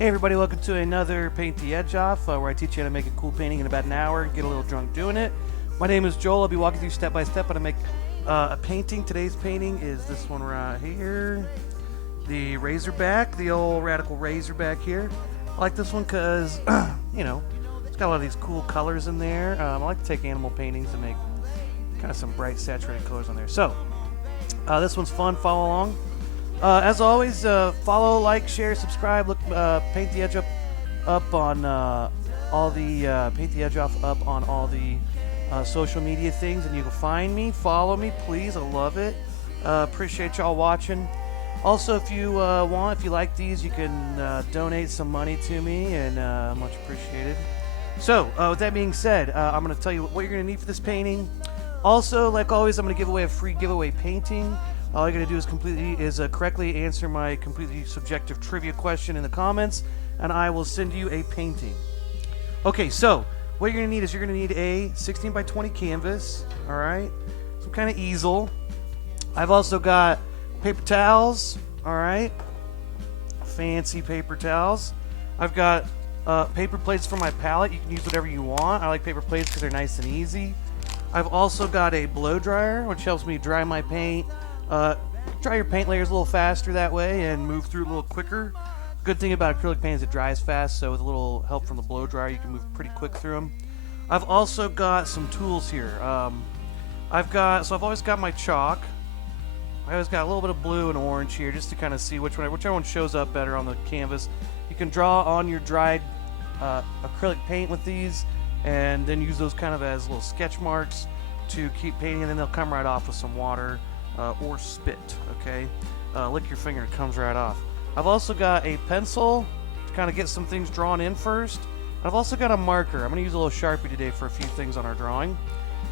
Hey everybody, welcome to another Paint the Edge Off, where I teach you how to make a cool painting in about an hour and get a little drunk doing it. My name is Joel. I'll be walking through step by step how to make a painting. Today's painting is this one right here, the Razorback, the old Radical Razorback here. I like this one because, you know, it's got a lot of these cool colors in there. I like to take animal paintings and make kind of some bright saturated colors on there. So, this one's fun. Follow along. As always, follow, like, share, subscribe. Look, Paint the Edge up on all the Paint the Edge Off up on all the social media things, and you can find me. Follow me, please. I love it. Appreciate y'all watching. Also, if you want, if you like these, you can donate some money to me, and much appreciated. So, with that being said, I'm going to tell you what you're going to need for this painting. Also, like always, I'm going to give away a free giveaway painting. All you got to do is correctly answer my completely subjective trivia question in the comments, and I will send you a painting. Okay, so what you're going to need is you're going to need a 16 by 20 canvas, all right? Some kind of easel. I've also got paper towels, all right? Fancy paper towels. I've got paper plates for my palette. You can use whatever you want. I like paper plates because they're nice and easy. I've also got a blow dryer, which helps me dry my paint. Dry your paint layers a little faster that way and move through a little quicker. Good thing about acrylic paint is it dries fast, so with a little help from the blow dryer you can move pretty quick through them. I've also got some tools here. I've always got my chalk. I always got a little bit of blue and orange here just to kind of see whichever one shows up better on the canvas. You can draw on your dried acrylic paint with these and then use those kind of as little sketch marks to keep painting, and then they'll come right off with some water. Or spit, okay? Lick your finger, it comes right off. I've also got a pencil to kind of get some things drawn in first. I've also got a marker. I'm going to use a little Sharpie today for a few things on our drawing.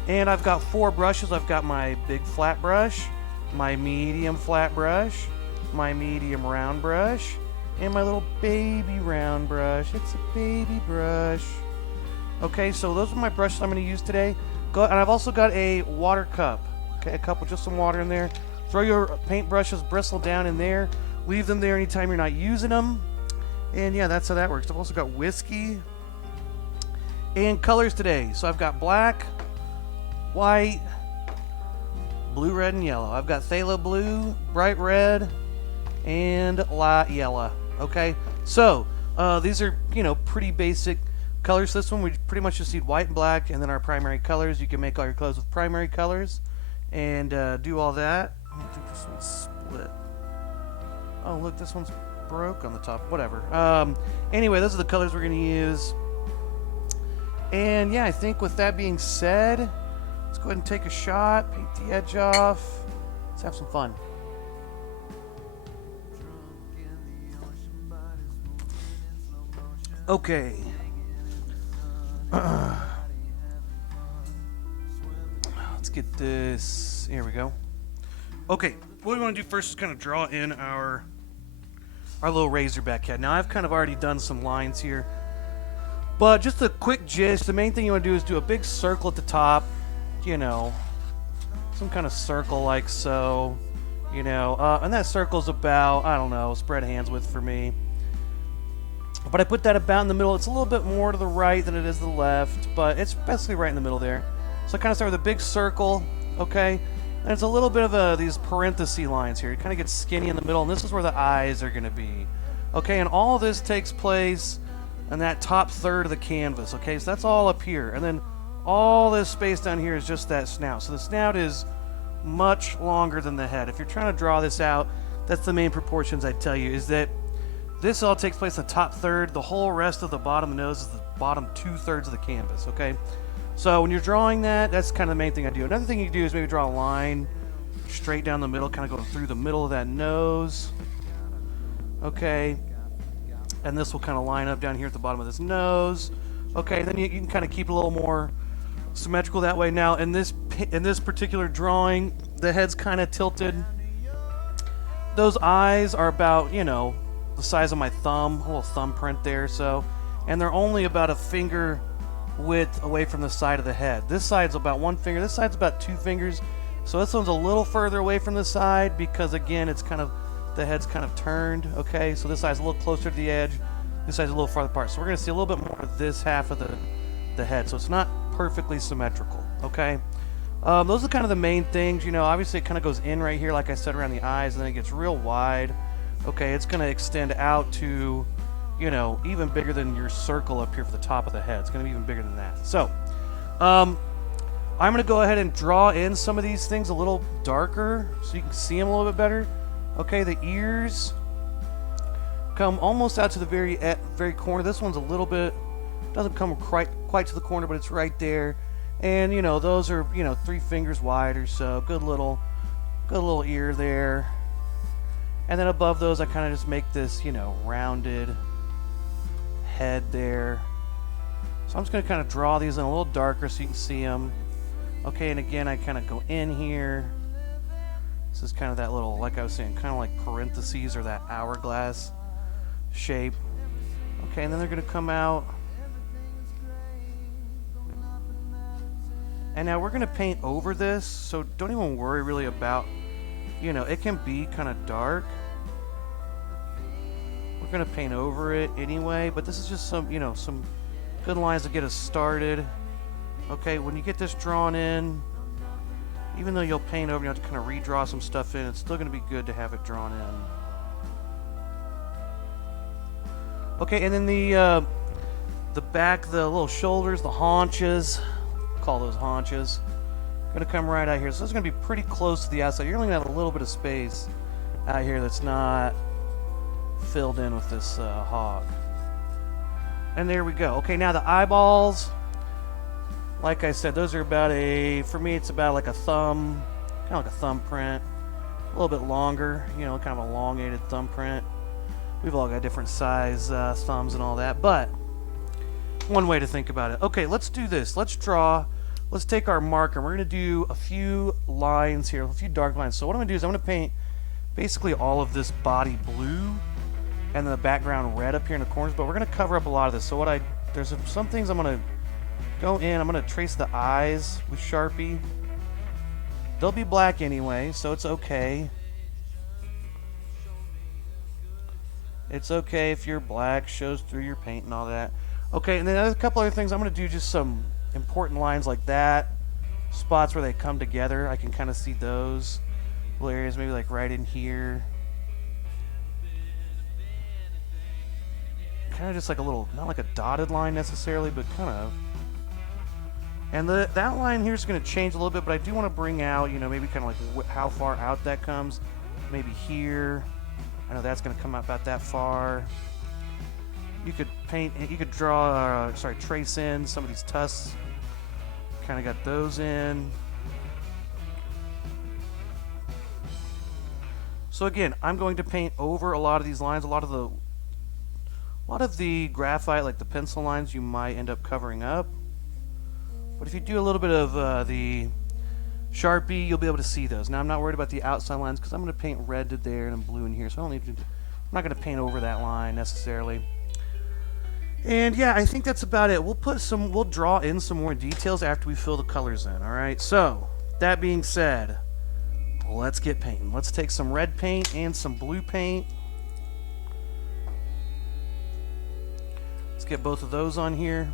And I've got 4 brushes. I've got my big flat brush, my medium flat brush, my medium round brush, and my little baby round brush. It's a baby brush. Okay, so those are my brushes I'm going to use today. And I've also got a water cup. Okay, a cup with just some water in there. Throw your paintbrushes bristle down in there. Leave them there anytime you're not using them. And yeah, that's how that works. I've also got whiskey and colors today. So I've got black, white, blue, red, and yellow. I've got phthalo blue, bright red, and light yellow. Okay, so these are, you know, pretty basic colors. This one we pretty much just need white and black, and then our primary colors. You can make all your clothes with primary colors and do all that. I don't think this one's split. Oh, look, this one's broke on the top. Whatever. Anyway, those are the colors we're going to use. And yeah, I think with that being said, let's go ahead and take a shot, paint the edge off. Let's have some fun. Okay. Let's get this. Here we go. Okay, what we want to do first is kind of draw in our little Razorback head. Now, I've kind of already done some lines here, but just a quick gist. The main thing you want to do is do a big circle at the top, you know, some kind of circle like so, you know, and that circle's about, I don't know, spread hands width for me. But I put that about in the middle. It's a little bit more to the right than it is to the left, but it's basically right in the middle there. So I kind of start with a big circle, okay? And it's a little bit of these parenthesis lines here. It kind of gets skinny in the middle, and this is where the eyes are going to be. Okay, and all of this takes place in that top third of the canvas, okay? So that's all up here. And then all this space down here is just that snout. So the snout is much longer than the head. If you're trying to draw this out, that's the main proportions I'd tell you, is that this all takes place in the top third. The whole rest of the bottom of the nose is the bottom 2/3 of the canvas, okay? So when you're drawing that, that's kind of the main thing I do. Another thing you can do is maybe draw a line straight down the middle, kind of going through the middle of that nose. Okay. And this will kind of line up down here at the bottom of this nose. Okay, then you can kind of keep it a little more symmetrical that way. Now, in this particular drawing, the head's kind of tilted. Those eyes are about, you know, the size of my thumb, a little thumbprint there, so, and they're only about a finger width away from the side of the head. This side's about 1 finger, this side's about 2 fingers, so this one's a little further away from the side because, again, it's kind of, the head's kind of turned, okay, so this side's a little closer to the edge, this side's a little farther apart. So we're going to see a little bit more of this half of the head. So it's not perfectly symmetrical, okay? Those are kind of the main things. You know, obviously it kind of goes in right here, like I said, around the eyes, and then it gets real wide. Okay, it's going to extend out to, you know, even bigger than your circle up here for the top of the head. It's going to be even bigger than that. So, I'm going to go ahead and draw in some of these things a little darker so you can see them a little bit better. Okay, the ears come almost out to the very corner. This one's a little bit, doesn't come quite to the corner, but it's right there. And, you know, those are, you know, 3 fingers wide or so. Good little ear there. And then above those, I kind of just make this, you know, rounded head there. So I'm just going to kind of draw these in a little darker so you can see them. Okay, and again, I kind of go in here. This is kind of that little, like I was saying, kind of like parentheses or that hourglass shape. Okay, and then they're going to come out. And now we're going to paint over this, so don't even worry really about, you know, it can be kind of dark. We're going to paint over it anyway, but this is just some, you know, some good lines to get us started. Okay, when you get this drawn in, even though you'll paint over, you have to kind of redraw some stuff in, it's still going to be good to have it drawn in. Okay, and then the back, the little shoulders, the haunches, call those haunches, going to come right out here. So this is going to be pretty close to the outside. You're only going to have a little bit of space out here that's not filled in with this hog. And there we go. Okay, now the eyeballs, like I said, those are about for me, it's about like a thumb, kind of like a thumbprint, a little bit longer, you know, kind of an elongated thumbprint. We've all got different size thumbs and all that, but one way to think about it. Okay, let's do this. Let's draw. Let's take our marker. We're going to do a few lines here, a few dark lines. So what I'm going to do is I'm going to paint basically all of this body blue and then the background red up here in the corners, but we're going to cover up a lot of this. So there's some things I'm going to go in. I'm going to trace the eyes with Sharpie. They'll be black anyway, so it's okay. It's okay if you're black, shows through your paint and all that. Okay, and then there's a couple other things. I'm going to do just some important lines like that. Spots where they come together. I can kind of see those little areas, maybe like right in here. Kind of just like a little, not like a dotted line necessarily, but kind of. And that line here is going to change a little bit, but I do want to bring out, you know, maybe kind of like how far out that comes. Maybe here. I know that's going to come out about that far. You could paint, you could draw, trace in some of these tusks. Kind of got those in. So again, I'm going to paint over a lot of these lines. A lot of the graphite, like the pencil lines, you might end up covering up. But if you do a little bit of the Sharpie, you'll be able to see those. Now I'm not worried about the outside lines because I'm going to paint red to there and blue in here. So I'm not going to paint over that line necessarily. And yeah, I think that's about it. We'll draw in some more details after we fill the colors in. All right. So that being said, let's get painting. Let's take some red paint and some blue paint. Let's get both of those on here.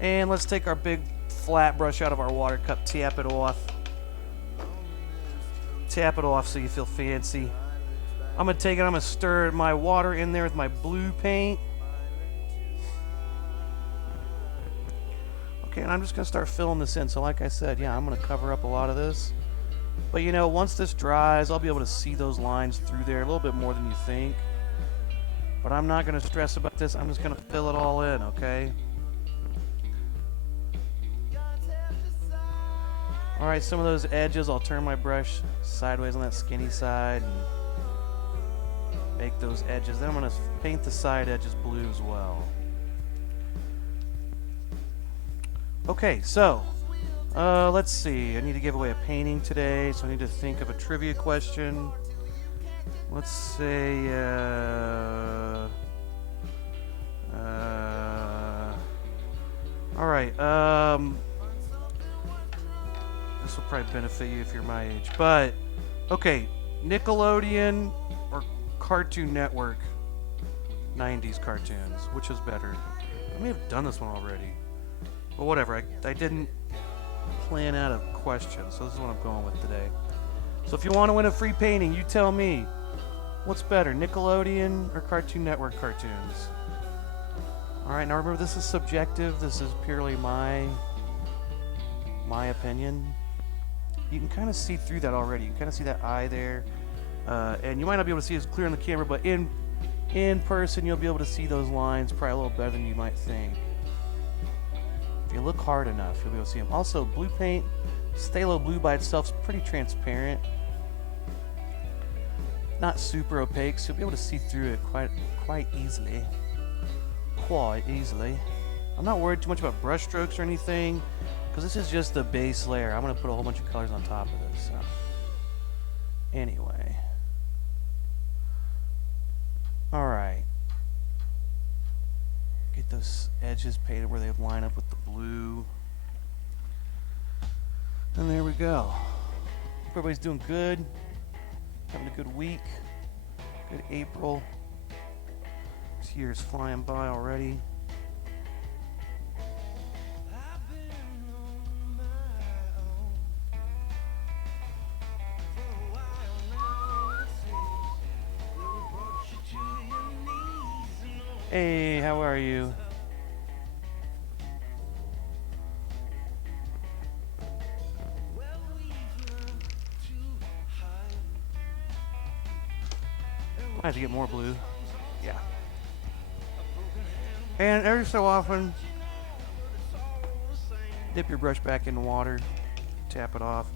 And let's take our big flat brush out of our water cup, tap it off. Tap it off so you feel fancy. I'm going to stir my water in there with my blue paint. Okay, and I'm just going to start filling this in. So like I said, yeah, I'm going to cover up a lot of this. But you know, once this dries, I'll be able to see those lines through there a little bit more than you think. But I'm not going to stress about this. I'm just going to fill it all in, okay? Alright, some of those edges, I'll turn my brush sideways on that skinny side and make those edges. Then I'm going to paint the side edges blue as well. Okay, so let's see. I need to give away a painting today, so I need to think of a trivia question. Let's say, alright, this will probably benefit you if you're my age, but, okay, Nickelodeon or Cartoon Network? 90s cartoons. Which is better? I may have done this one already. But whatever, I didn't plan out a question, so this is what I'm going with today. So if you want to win a free painting, you tell me. What's better, Nickelodeon or Cartoon Network cartoons? Alright, now remember this is subjective. This is purely my opinion. You can kind of see through that already. You can kind of see that eye there. And you might not be able to see as clear on the camera, but in person you'll be able to see those lines probably a little better than you might think. If you look hard enough, you'll be able to see them. Also, blue paint, Stalo blue by itself is pretty transparent. Not super opaque, so you'll be able to see through it quite easily. Quite easily. I'm not worried too much about brush strokes or anything, because this is just the base layer. I'm going to put a whole bunch of colors on top of this. So. Anyway. Alright. Get those edges painted where they line up with the blue. And there we go. Hope everybody's doing good. Having a good week. Good April. This year's flying by already. Hey, how are you? I have to get more blue. Yeah. And every so often, dip your brush back in the water, tap it off,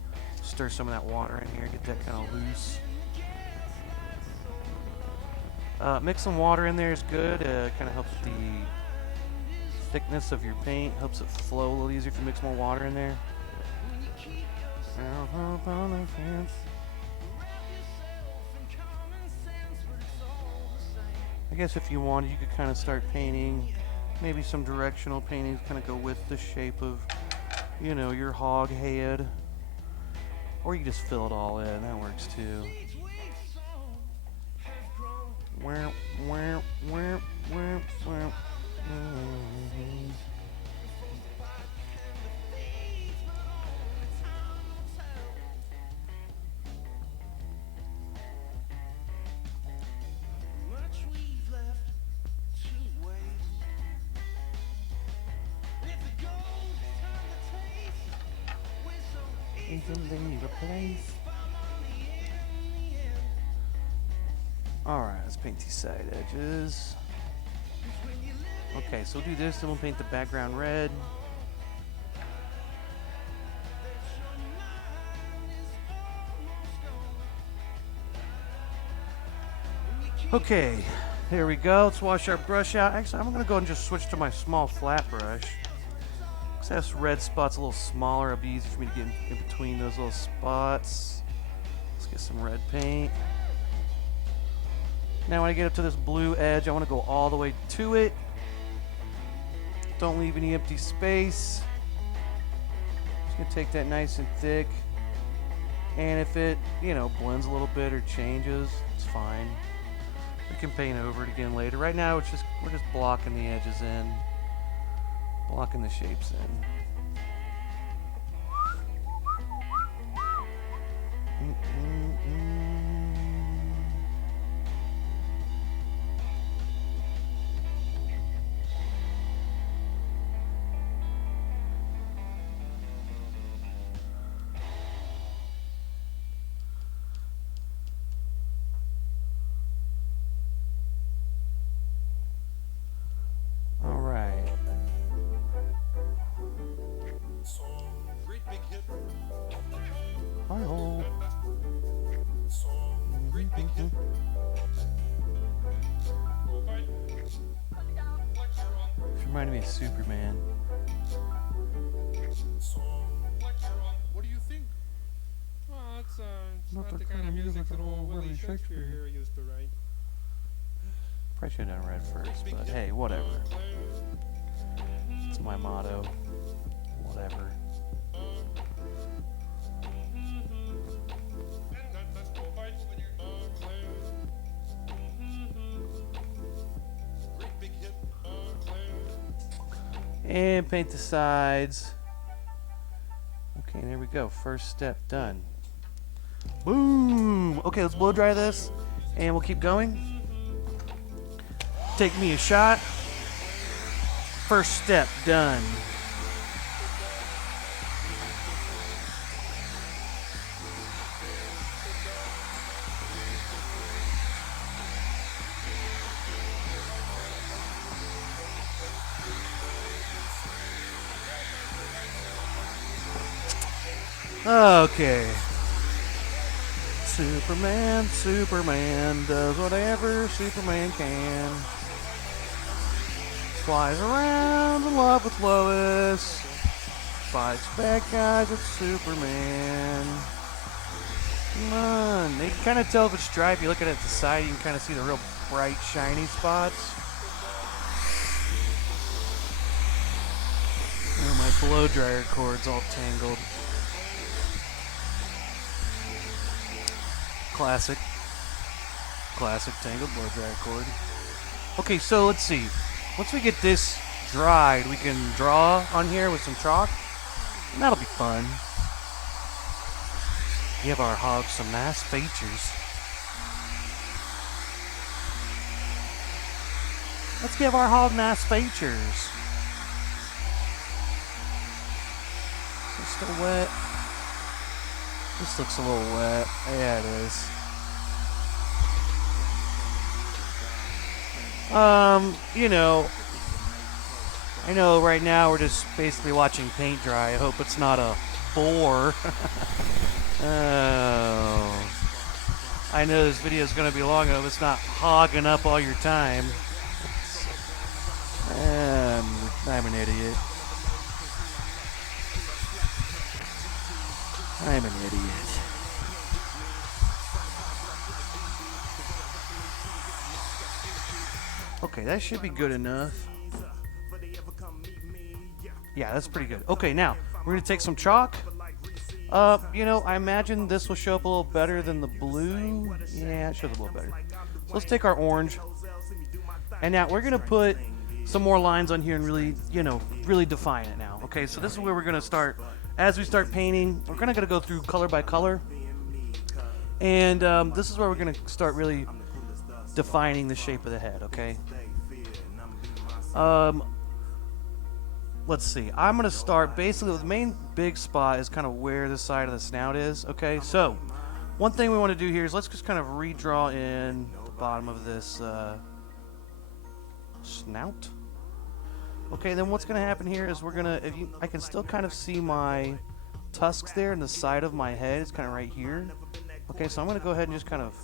stir some of that water in here, get that kind of loose. Mix some water in there is good. Kind of helps the thickness of your paint, helps it flow a little easier if you mix more water in there. I guess if you wanted, you could kind of start painting, maybe some directional paintings, kind of go with the shape of, you know, your hog head. Or you just fill it all in, that works too. Leave a place. Alright, let's paint these side edges. Okay, so we'll do this, then we'll paint the background red. Okay, here we go. Let's wash our brush out. Actually, I'm going to go and just switch to my small flat brush. Because that red spot's a little smaller. It'll be easy for me to get in between those little spots. Let's get some red paint. Now when I get up to this blue edge, I want to go all the way to it. Don't leave any empty space. Just going to take that nice and thick. And if it, you know, blends a little bit or changes, it's fine. We can paint over it again later. Right now, it's just we're just blocking the edges in. Blocking the shapes in. Hi-ho. She reminded me of Superman. What do you think? Well, it's not the kind of music that old Willie Shakespeare here used to write. Probably should have done red first, but hey, whatever. It's my motto. Whatever. And paint the sides. Okay, there we go. First step done. Boom! Okay, let's blow dry this, and we'll keep going. Take me a shot. First step done. Okay. Superman does whatever Superman can. Flies around in love with Lois. Fights bad guys with Superman. Come on. You can kind of tell if it's dry. If you look at it at the side, you can kind of see the real bright, shiny spots. Oh, my blow dryer cord's all tangled. Classic tangled blow dryer cord. Okay, so let's see. Once we get this dried, we can draw on here with some chalk, and that'll be fun. Give our hog some nice features. Let's give our hog nice features. Is it still wet? This looks a little wet. Yeah, it is. You know, I know right now we're just basically watching paint dry. I hope it's not a bore. Oh. I know this video is going to be long. I hope it's not hogging up all your time. I'm an idiot. I'm an idiot. Okay, that should be good enough. Yeah, that's pretty good. Okay, now we're gonna take some chalk. You know, I imagine this will show up a little better than the blue. Yeah, it shows up a little better. So let's take our orange, and now we're gonna put some more lines on here and really, really define it now. Okay, so this is where we're gonna start. As we start painting, we're gonna go through color by color, and this is where we're gonna start really defining the shape of the head. Okay. Let's see. I'm gonna start basically with the main big spot is kind of where the side of the snout is. Okay. So one thing we want to do here is let's just kind of redraw in the bottom of this snout. Okay, then what's going to happen here is we're going to, I can still kind of see my tusks there in the side of my head. It's kind of right here. Okay, so I'm going to go ahead and just kind of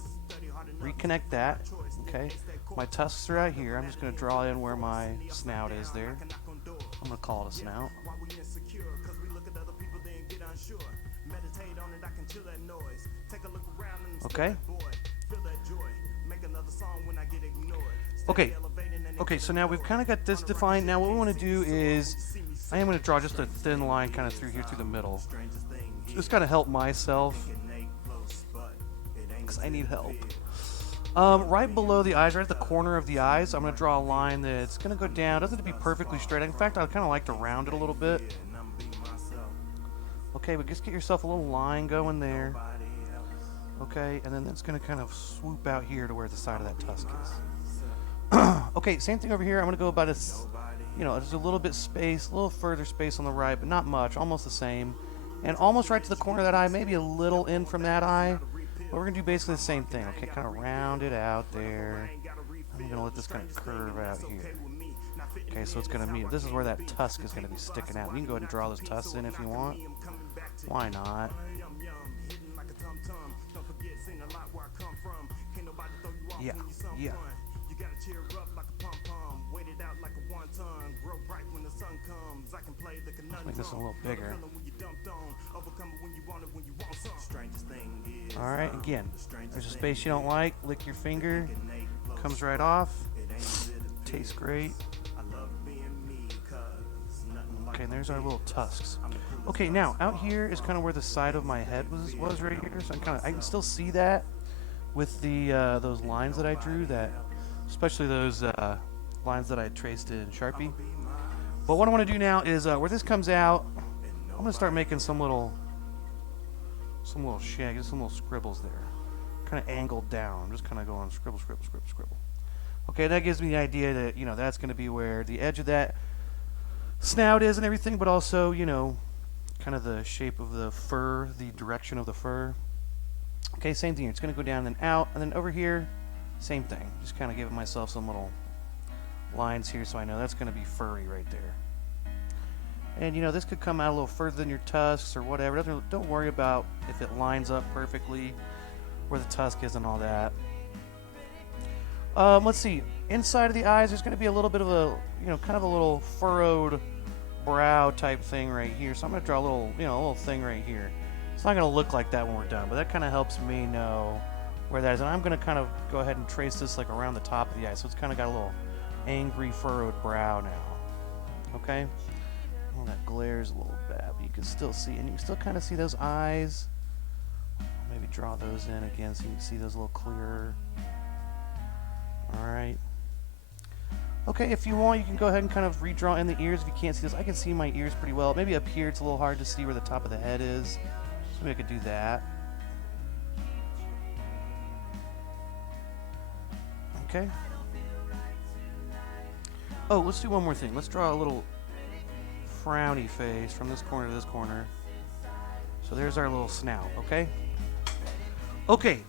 reconnect that. Okay, my tusks are out here. I'm just going to draw in where my snout is there. I'm going to call it a snout. Okay. Okay, so now we've kind of got this defined. Now what we want to do is, I am going to draw just a thin line kind of through here through the middle. Just kind of help myself, because I need help. Right below the eyes, right at the corner of the eyes, I'm going to draw a line that's going to go down. It doesn't have to be perfectly straight. In fact, I'd kind of like to round it a little bit. Okay, but just get yourself a little line going there. Okay, and then that's going to kind of swoop out here to where the side of that tusk is. Okay, same thing over here. I'm going to go about just a little bit space, a little further space on the right, but not much, almost the same. And almost right to the corner of that eye, maybe a little in from that eye. But we're going to do basically the same thing, okay? Kind of round it out there. I'm going to let this kind of curve out here. Okay, so it's going to meet. This is where that tusk is going to be sticking out. You can go ahead and draw those tusks in if you want. Why not? Yeah. Let's make this a little bigger. Alright, again, there's a space you don't like, lick your finger, comes right off, tastes great. Okay, and there's our little tusks. Okay, now, out here is kind of where the side of my head was right here, so I can still see that with the those lines that I drew, especially those lines that I traced in Sharpie. But what I want to do now is where this comes out, I'm going to start making some little shag, just some little scribbles there. Kind of angled down, just kind of going scribble, scribble, scribble, scribble. Okay, that gives me the idea that, you know, that's going to be where the edge of that snout is and everything, but also, you know, kind of the shape of the fur, the direction of the fur. Okay, same thing here. It's going to go down and out, and then over here, same thing. Just kind of giving myself some little lines here so I know that's going to be furry right there. And, you know, this could come out a little further than your tusks or whatever. Don't worry about if it lines up perfectly where the tusk is and all that. Let's see. Inside of the eyes, there's going to be a little bit of a, you know, kind of a little furrowed brow type thing right here. So I'm going to draw a little, you know, a little thing right here. It's not going to look like that when we're done, but that kind of helps me know where that is. And I'm going to kind of go ahead and trace this like around the top of the eye. So it's kind of got a little angry furrowed brow now. Okay? Well, that glares a little bad, but you can still see, and you can still kind of see those eyes. Maybe draw those in again so you can see those a little clearer. Alright. Okay, if you want, you can go ahead and kind of redraw in the ears if you can't see this. I can see my ears pretty well. Maybe up here it's a little hard to see where the top of the head is. So maybe I could do that. Okay. Oh, let's do one more thing. Let's draw a little frowny face from this corner to this corner. So there's our little snout, okay? Okay.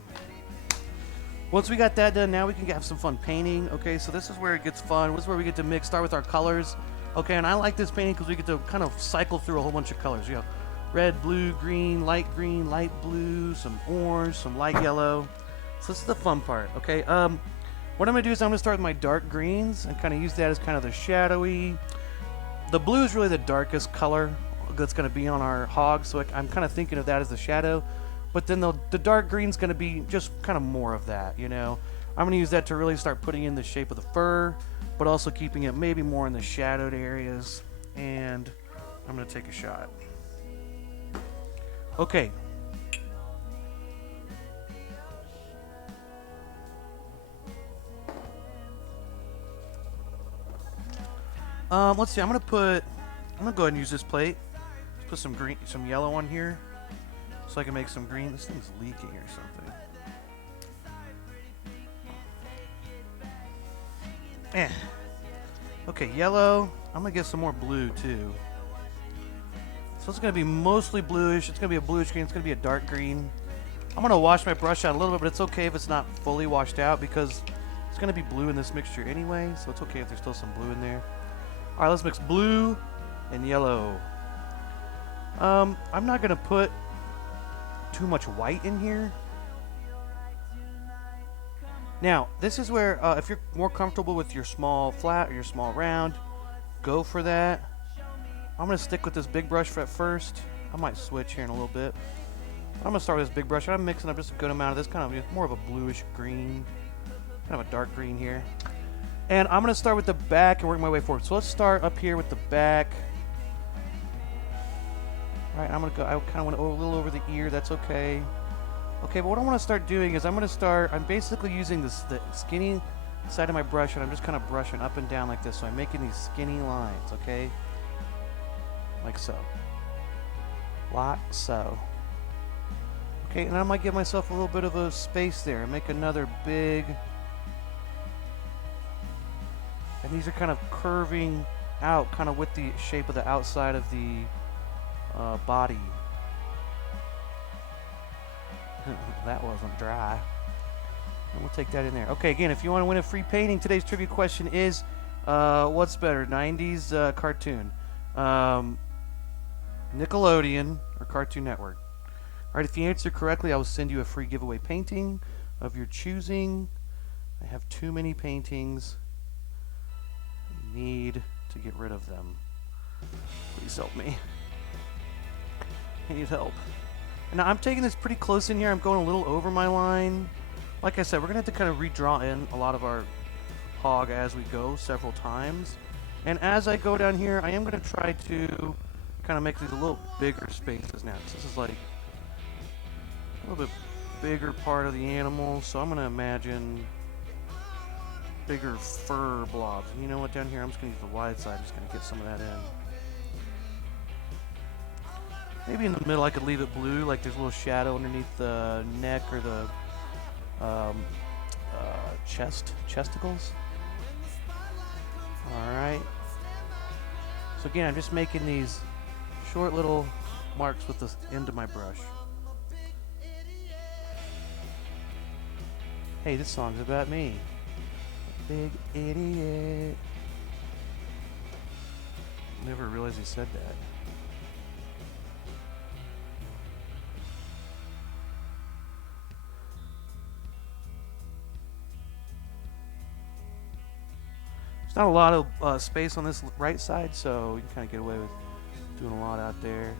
Once we got that done, now we can have some fun painting, okay? So this is where it gets fun. This is where we get to start with our colors, okay? And I like this painting because we get to kind of cycle through a whole bunch of colors. You know, red, blue, green, light blue, some orange, some light yellow. So this is the fun part, okay? What I'm going to do is I'm going to start with my dark greens and kind of use that as kind of the shadowy. The blue is really the darkest color that's going to be on our hog, so I'm kind of thinking of that as the shadow. But then the dark green's going to be just kind of more of that, you know. I'm going to use that to really start putting in the shape of the fur, but also keeping it maybe more in the shadowed areas. And I'm going to take a shot. Okay. Let's see. I'm gonna go ahead and use this plate. Let's put some green, some yellow on here, so I can make some green. This thing's leaking or something. Okay, yellow. I'm gonna get some more blue too. So it's gonna be mostly bluish. It's gonna be a bluish green. It's gonna be a dark green. I'm gonna wash my brush out a little bit, but it's okay if it's not fully washed out because it's gonna be blue in this mixture anyway. So it's okay if there's still some blue in there. All right, let's mix blue and yellow. I'm not gonna put too much white in here. Now, this is where, if you're more comfortable with your small flat or your small round, go for that. I'm gonna stick with this big brush at first. I might switch here in a little bit. I'm gonna start with this big brush. I'm mixing up just a good amount of this, kind of more of a bluish green, kind of a dark green here. And I'm going to start with the back and work my way forward. So let's start up here with the back. All right, I'm going to go, I kind of went a little over the ear. That's okay. Okay, but what I want to start doing is I'm basically using the skinny side of my brush, and I'm just kind of brushing up and down like this. So I'm making these skinny lines, okay? Like so. Like so. Okay, and I might give myself a little bit of a space there and make another big... And these are kind of curving out, kind of with the shape of the outside of the body. That wasn't dry. And we'll take that in there. Okay, again, if you want to win a free painting, today's trivia question is, what's better, 90s cartoon? Nickelodeon or Cartoon Network? All right, if you answer correctly, I will send you a free giveaway painting of your choosing. I have too many paintings. Need to get rid of them. Please help me. I need help. Now I'm taking this pretty close in here. I'm going a little over my line. Like I said, we're gonna have to kind of redraw in a lot of our hog as we go several times. And as I go down here, I am gonna try to kind of make these a little bigger spaces now. So this is like a little bit bigger part of the animal. So I'm gonna imagine bigger fur blobs. And you know what, down here I'm just going to use the wide side, just going to get some of that in. Maybe in the middle I could leave it blue, like there's a little shadow underneath the neck or the chesticles. Alright. So again, I'm just making these short little marks with the end of my brush. Hey, this song's about me. Big idiot. Never realized he said that. There's not a lot of space on this right side, so you can kind of get away with doing a lot out there.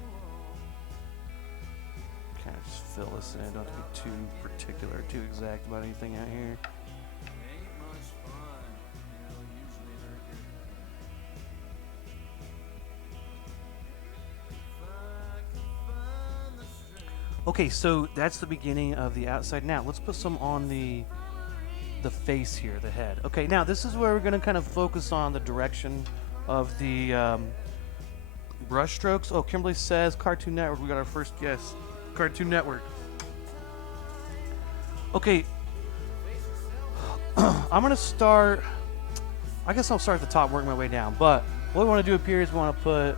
Kind of just fill this in. Don't have to be too particular, too exact about anything out here. Okay, so that's the beginning of the outside. Now let's put some on the face here, the head. Okay, now this is where we're going to kind of focus on the direction of the brush strokes. Oh, Kimberly says Cartoon Network. We got our first guest. Cartoon Network. Okay. I'm going to start... I guess I'll start at the top, work my way down. But what we want to do up here is we want to put a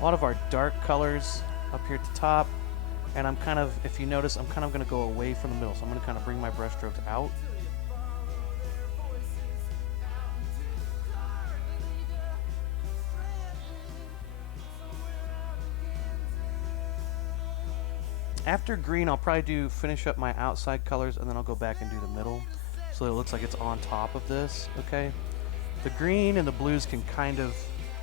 lot of our dark colors up here at the top. And I'm kind of, if you notice, I'm kind of going to go away from the middle. So I'm going to kind of bring my brush strokes out. After green, I'll probably finish up my outside colors, and then I'll go back and do the middle, so it looks like it's on top of this, okay? The green and the blues can kind of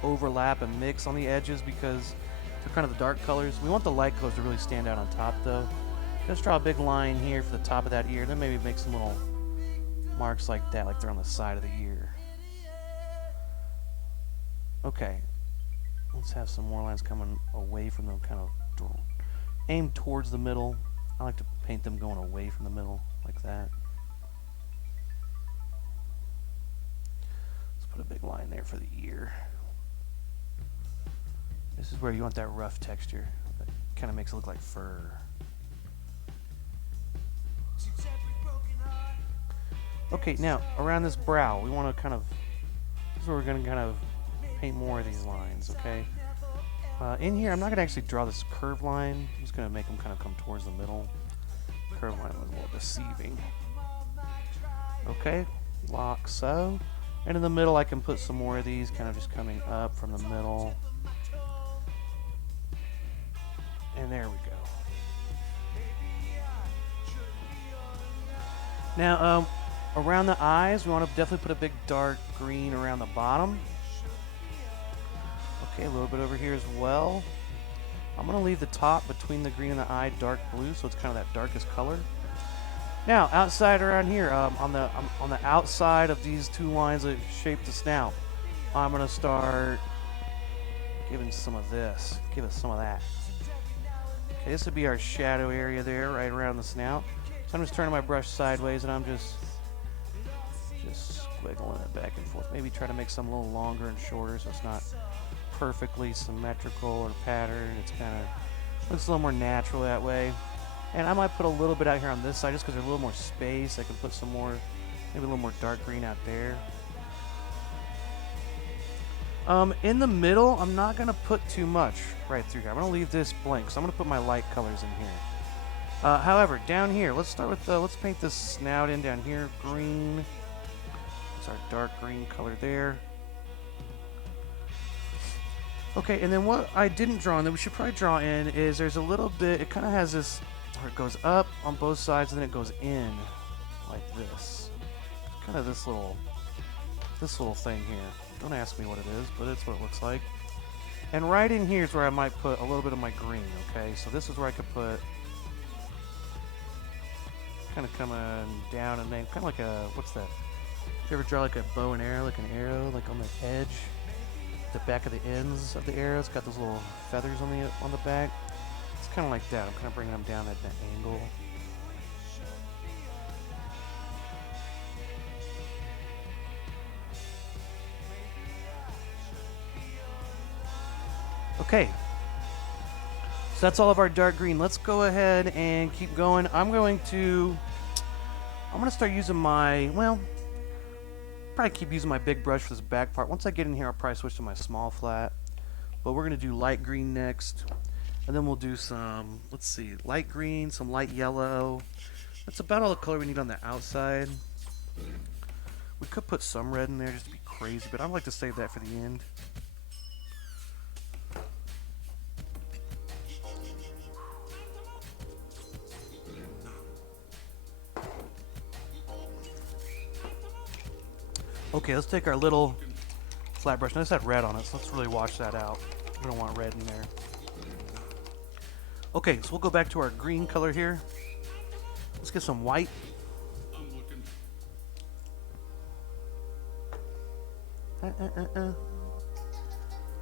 overlap and mix on the edges because they're kind of the dark colors. We want the light colors to really stand out on top, though. Just draw a big line here for the top of that ear, then maybe make some little marks like that, like they're on the side of the ear. Okay. Let's have some more lines coming away from them, kind of aim towards the middle. I like to paint them going away from the middle, like that. Let's put a big line there for the ear. This is where you want that rough texture. That kind of makes it look like fur. Okay, now around this brow, we want to kind of, this is where we're going to kind of paint more of these lines, okay? In here, I'm not going to actually draw this curved line. I'm just going to make them kind of come towards the middle. Curved line was a little deceiving. Okay, like so. And in the middle, I can put some more of these, kind of just coming up from the middle. And there we go. Now, around the eyes, we want to definitely put a big dark green around the bottom. Okay, a little bit over here as well. I'm going to leave the top between the green and the eye dark blue, so it's kind of that darkest color. Now, outside around here, on the outside of these two lines that shape the snout, I'm going to start giving some of this. Give it some of that. Okay, this would be our shadow area there, right around the snout. So I'm just turning my brush sideways, and I'm just squiggling it back and forth. Maybe try to make some a little longer and shorter, so it's not perfectly symmetrical or patterned. It's kind of looks a little more natural that way. And I might put a little bit out here on this side just because there's a little more space. I can put some more, maybe a little more dark green out there. In the middle, I'm not going to put too much right through here. I'm going to leave this blank, so I'm going to put my light colors in here. However, down here, let's start with let's paint this snout in down here. Green. It's our dark green color there. Okay, and then what I didn't draw in that we should probably draw in is there's a little bit, it kind of has this, where it goes up on both sides and then it goes in like this. Kind of this little thing here. Don't ask me what it is, but it's what it looks like. And right in here is where I might put a little bit of my green, okay? So this is where I could put, kind of coming down and then kind of like a, what's that? You ever draw like a bow and arrow, like an arrow, like on the edge? The back of the ends of the arrow, it's got those little feathers on the back. It's kind of like that. I'm kind of bringing them down at an angle. Okay, so that's all of our dark green. Let's go ahead and keep going. I'm going to start using my, well, probably keep using my big brush for this back part. Once I get in here, I'll probably switch to my small flat. But we're going to do light green next. And then we'll do some, let's see, light green, some light yellow. That's about all the color we need on the outside. We could put some red in there just to be crazy, but I'd like to save that for the end. Okay, let's take our little flat brush. Now this had red on it, so let's really wash that out. We don't want red in there. Okay, so we'll go back to our green color here. Let's get some white.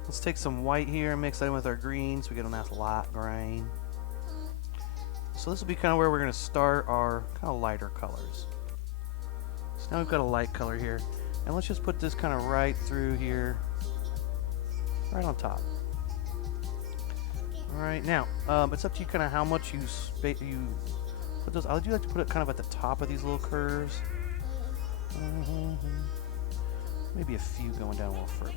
Let's take some white here and mix that in with our green so we get a nice light green. So this will be kind of where we're going to start our kind of lighter colors. So now we've got a light color here. And let's just put this kind of right through here, right on top. All right, now it's up to you kind of how much you put those. I do like to put it kind of at the top of these little curves. Maybe a few going down a little further.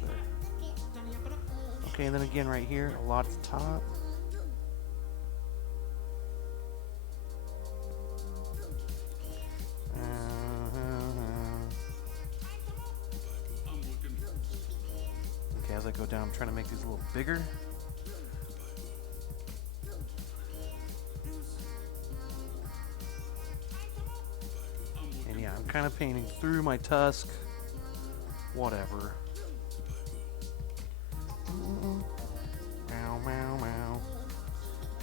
Okay, and then again right here, a lot at the top. Okay, as I go down, I'm trying to make these a little bigger. And yeah, I'm kind of painting through my tusk. Whatever. Meow, meow, meow.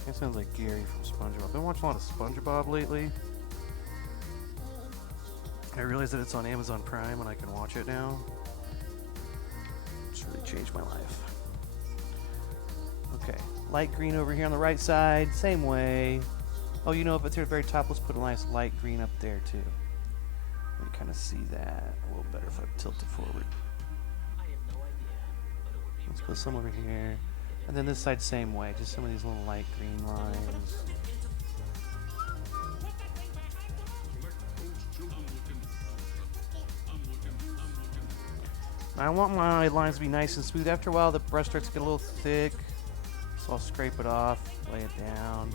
That sounds like Gary from SpongeBob. I've been watching a lot of SpongeBob lately. I realize that it's on Amazon Prime and I can watch it now. It's really changed my life. Okay, light green over here on the right side, same way. Oh, you know, if it's here at the very top, let's put a nice light green up there too. You can kind of see that a little better if I tilt it forward. Let's put some over here. And then this side, same way, just some of these little light green lines. I want my lines to be nice and smooth. After a while, the brush starts to get a little thick. So I'll scrape it off, lay it down,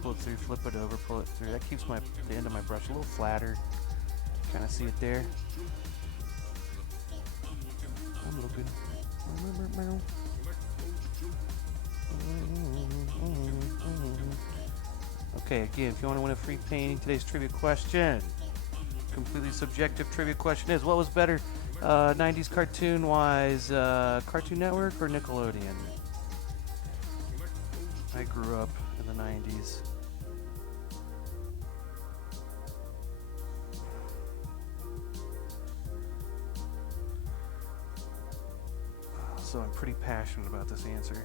pull it through, flip it over, pull it through. That keeps the end of my brush a little flatter. Kind of see it there. I'm looking. Okay, again, if you want to win a free painting, today's trivia question, completely subjective trivia question is, what was better, 90s cartoon-wise, Cartoon Network or Nickelodeon? I grew up in the 90s. So I'm pretty passionate about this answer.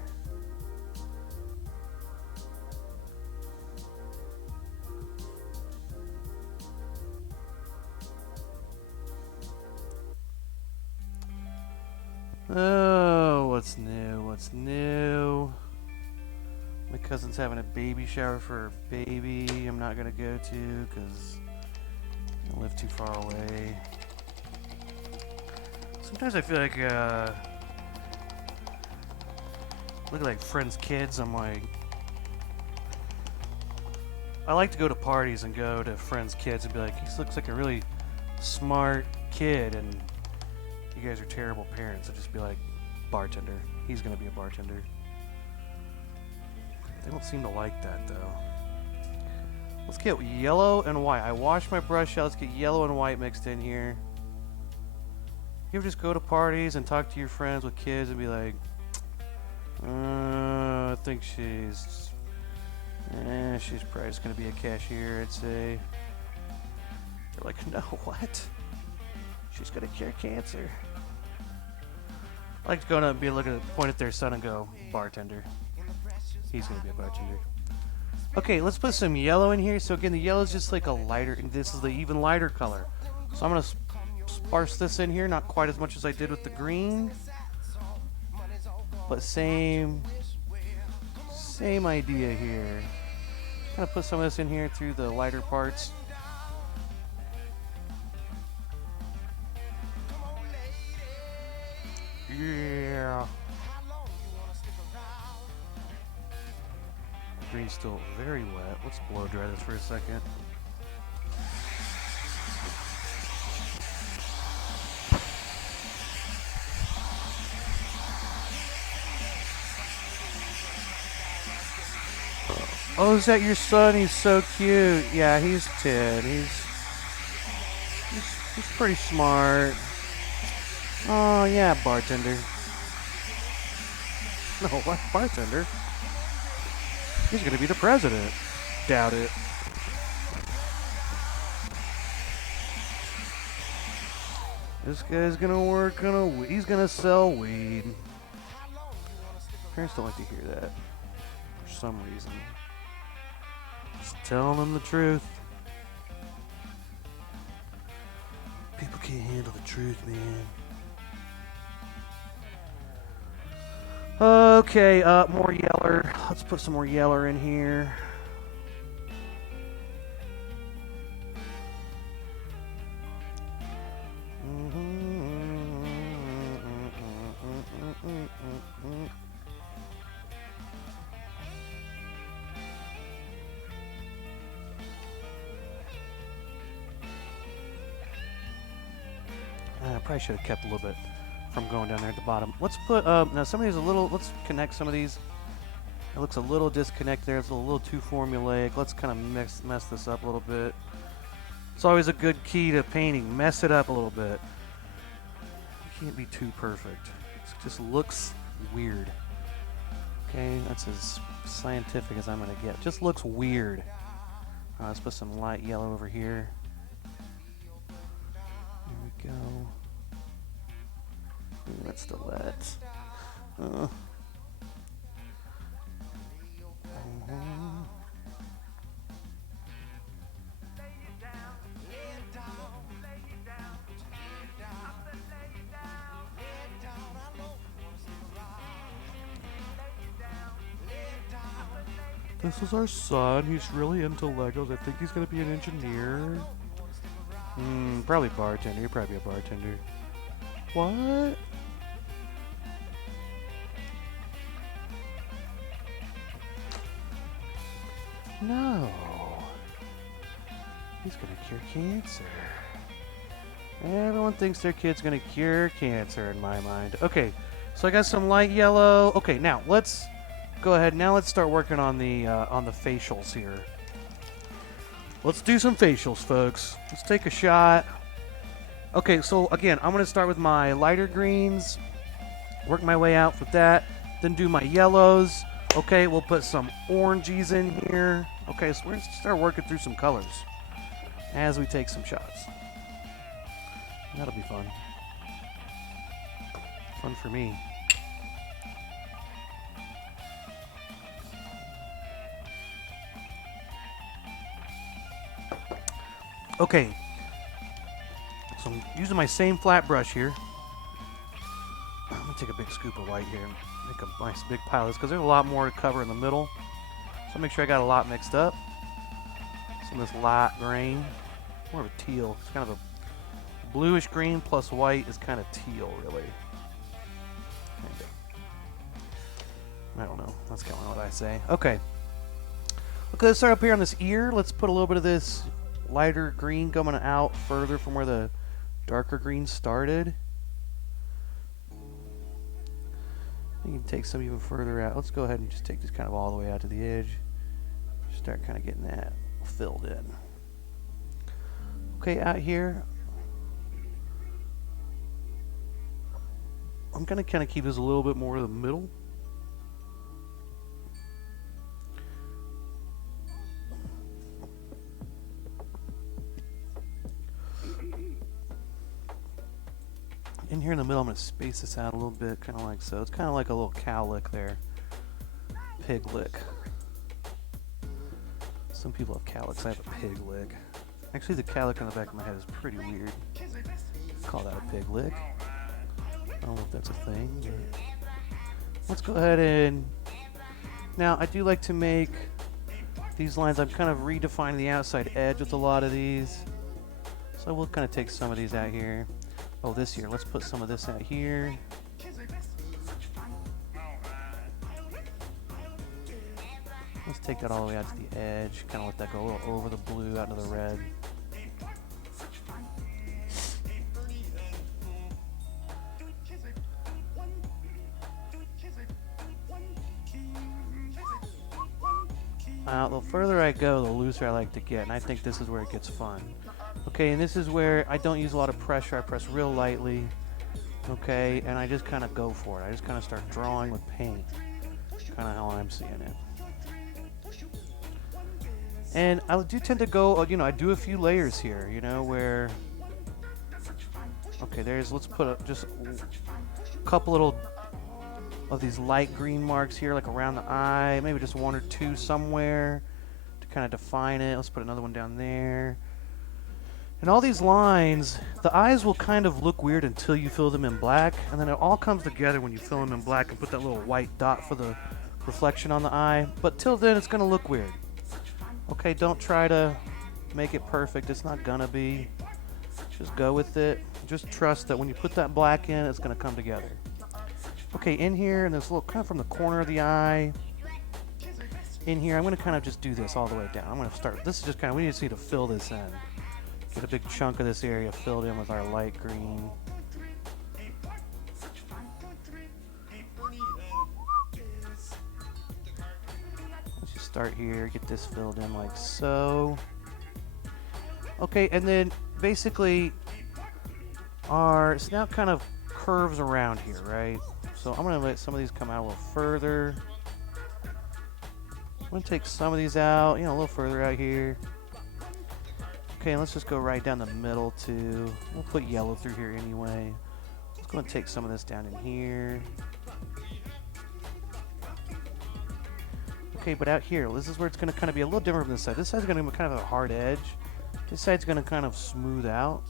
Oh, what's new? What's new? My cousin's having a baby shower for her baby. I'm not gonna go to because I live too far away. Sometimes I feel like look at like friends' kids. I'm like, I like to go to parties and go to friends' kids and be like, he looks like a really smart kid, and you guys are terrible parents. I'd just be like, bartender. He's gonna be a bartender. They don't seem to like that though. Let's get yellow and white. I washed my brush out. Let's get yellow and white mixed in here. You ever just go to parties and talk to your friends with kids and be like, I think she's probably just gonna be a cashier, I'd say. They're like, no, what? She's gonna cure cancer. I like to go and point at their son and go, bartender. He's gonna be a bartender. Okay, let's put some yellow in here. So again, the yellow is just like a lighter, and this is the even lighter color. So I'm gonna sparse this in here, not quite as much as I did with the green, but same Same idea here. Kind of put some of this in here through the lighter parts. Yeah. Green's still very wet. Let's blow dry this for a second. Oh, is that your son? He's so cute. Yeah, he's 10. He's pretty smart. Oh, yeah, bartender. No, what? Bartender? He's gonna be the president. Doubt it. This guy's gonna work on he's gonna sell weed. Parents don't like to hear that. For some reason. Just telling them the truth. People can't handle the truth, man. Okay, more yeller. Let's put some more yeller in here. I probably should have kept a little bit from going down there at the bottom. Let's put, now some of these a little, let's connect some of these. It looks a little disconnected there. It's a little too formulaic. Let's kind of mess this up a little bit. It's always a good key to painting. Mess it up a little bit. You can't be too perfect. It just looks weird. Okay, that's as scientific as I'm going to get. Just looks weird. Let's put some light yellow over here. There we go. That's the let. This is our son. He's really into Legos. I think he's gonna be an engineer. Probably bartender. He'd probably be a bartender. What? No. He's gonna cure cancer. Everyone thinks their kid's gonna cure cancer in my mind. Okay, so I got some light yellow. Okay, now let's go ahead. Now let's start working on the facials here. Let's do some facials, folks. Let's take a shot. Okay, so again, I'm gonna start with my lighter greens. Work my way out with that. Then do my yellows. Okay, we'll put some oranges in here. Okay, so we're going to start working through some colors as we take some shots. That'll be fun. Fun for me. Okay, so I'm using my same flat brush here. I'm going to take a big scoop of white here. Make a nice big pile of this because there's a lot more to cover in the middle. So make sure I got a lot mixed up. Some of this light green, more of a teal. It's kind of a bluish green plus white is kind of teal, really. I don't know. That's kind of what I say. Okay. Okay, let's start up here on this ear. Let's put a little bit of this lighter green coming out further from where the darker green started. You can take some even further out. Let's go ahead and just take this kind of all the way out to the edge. Start kind of getting that filled in. Okay, out here, I'm going to kind of keep this a little bit more to the middle. In here in the middle, I'm going to space this out a little bit, kind of like so. It's kind of like a little cow lick there. Pig lick. Some people have cow licks. I have a pig lick. Actually, the cow lick on the back of my head is pretty weird. Call that a pig lick. I don't know if that's a thing, but let's go ahead and Now, I do like to make these lines. I'm kind of redefining the outside edge with a lot of these. So we'll kind of take some of these out here. Oh, this here. Let's put some of this out here. Let's take that all the way out to the edge. Kind of let that go a little over the blue, out into the red. The further I go, the looser I like to get, and I think this is where it gets fun. Okay, and this is where I don't use a lot of pressure. I press real lightly, okay, and I just kind of go for it. I just kind of start drawing with paint. Kind of how I'm seeing it. And I do tend to go, you know, I do a few layers here, you know, where... Okay, let's put just a couple little of these light green marks here, like around the eye, maybe just one or two somewhere to kind of define it. Let's put another one down there. And all these lines, the eyes will kind of look weird until you fill them in black, and then it all comes together when you fill them in black and put that little white dot for the reflection on the eye. But till then, it's going to look weird. Okay, don't try to make it perfect. It's not going to be. Just go with it. Just trust that when you put that black in, it's going to come together. Okay, in here, and this little kind of from the corner of the eye, in here, I'm going to kind of just do this all the way down. I'm going to start, this is just kind of, we just need to fill this in. Get a big chunk of this area filled in with our light green. Let's just start here, get this filled in like so. Okay, and then basically, it's now kind of curves around here, right? So I'm going to let some of these come out a little further. I'm going to take some of these out, you know, a little further out here. Okay, let's just go right down the middle too. We'll put yellow through here anyway. Let's go and take some of this down in here. Okay, but out here, this is where it's going to kind of be a little different from this side. This side's going to be kind of a hard edge. This side's going to kind of smooth out.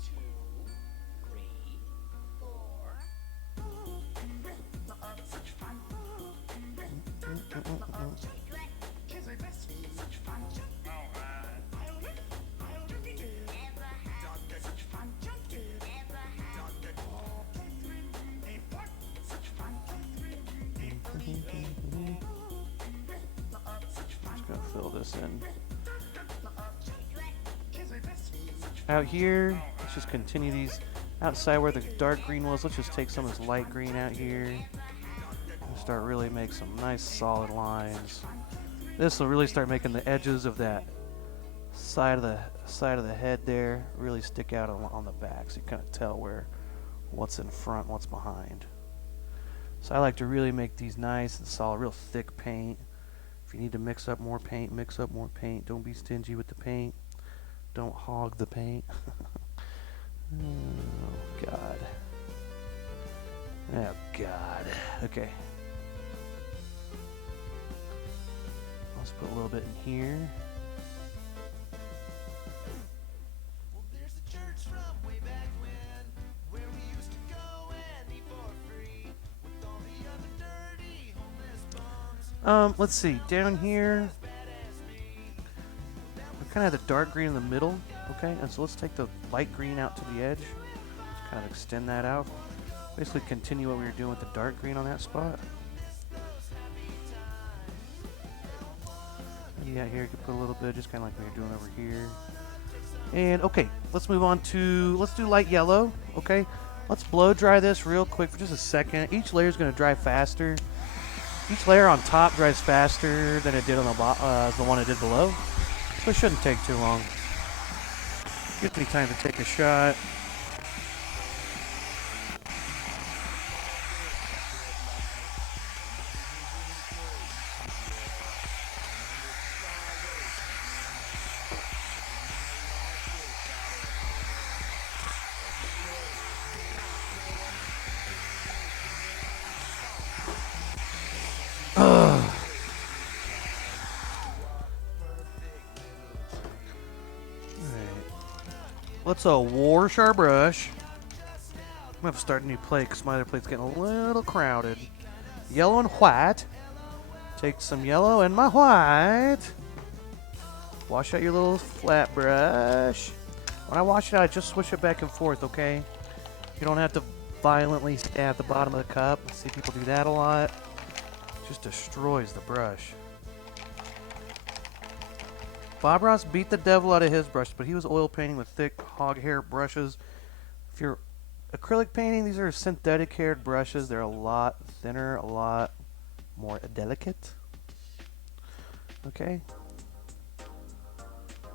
Just gonna fill this in. Out here, let's just continue these outside where the dark green was. Let's just take some of this light green out here and start really make some nice solid lines. This will really start making the edges of that side of the head there really stick out on the back, so you kind of tell what's in front, what's behind. So I like to really make these nice and solid, real thick paint. If you need to mix up more paint, mix up more paint. Don't be stingy with the paint. Don't hog the paint. Oh, God. Oh, God. Okay. Let's put a little bit in here. Let's see, down here, we kind of have the dark green in the middle, okay? And so let's take the light green out to the edge, kind of extend that out. Basically continue what we were doing with the dark green on that spot. Maybe out here you can put a little bit, just kind of like we were doing over here. And okay, let's move on to, let's do light yellow, okay? Let's blow dry this real quick for just a second. Each layer is going to dry faster. Each layer on top dries faster than it did on the one it did below, so it shouldn't take too long. Gives me time to take a shot. Let's wash our brush. I'm gonna have to start a new plate because my other plate's getting a little crowded. Yellow and white. Take some yellow and my white. Wash out your little flat brush. When I wash it out, I just swish it back and forth, okay? You don't have to violently stab the bottom of the cup. I see people do that a lot. It just destroys the brush. Bob Ross beat the devil out of his brush, but he was oil painting with thick hog hair brushes. If you're acrylic painting, these are synthetic haired brushes. They're a lot thinner, a lot more delicate. Okay.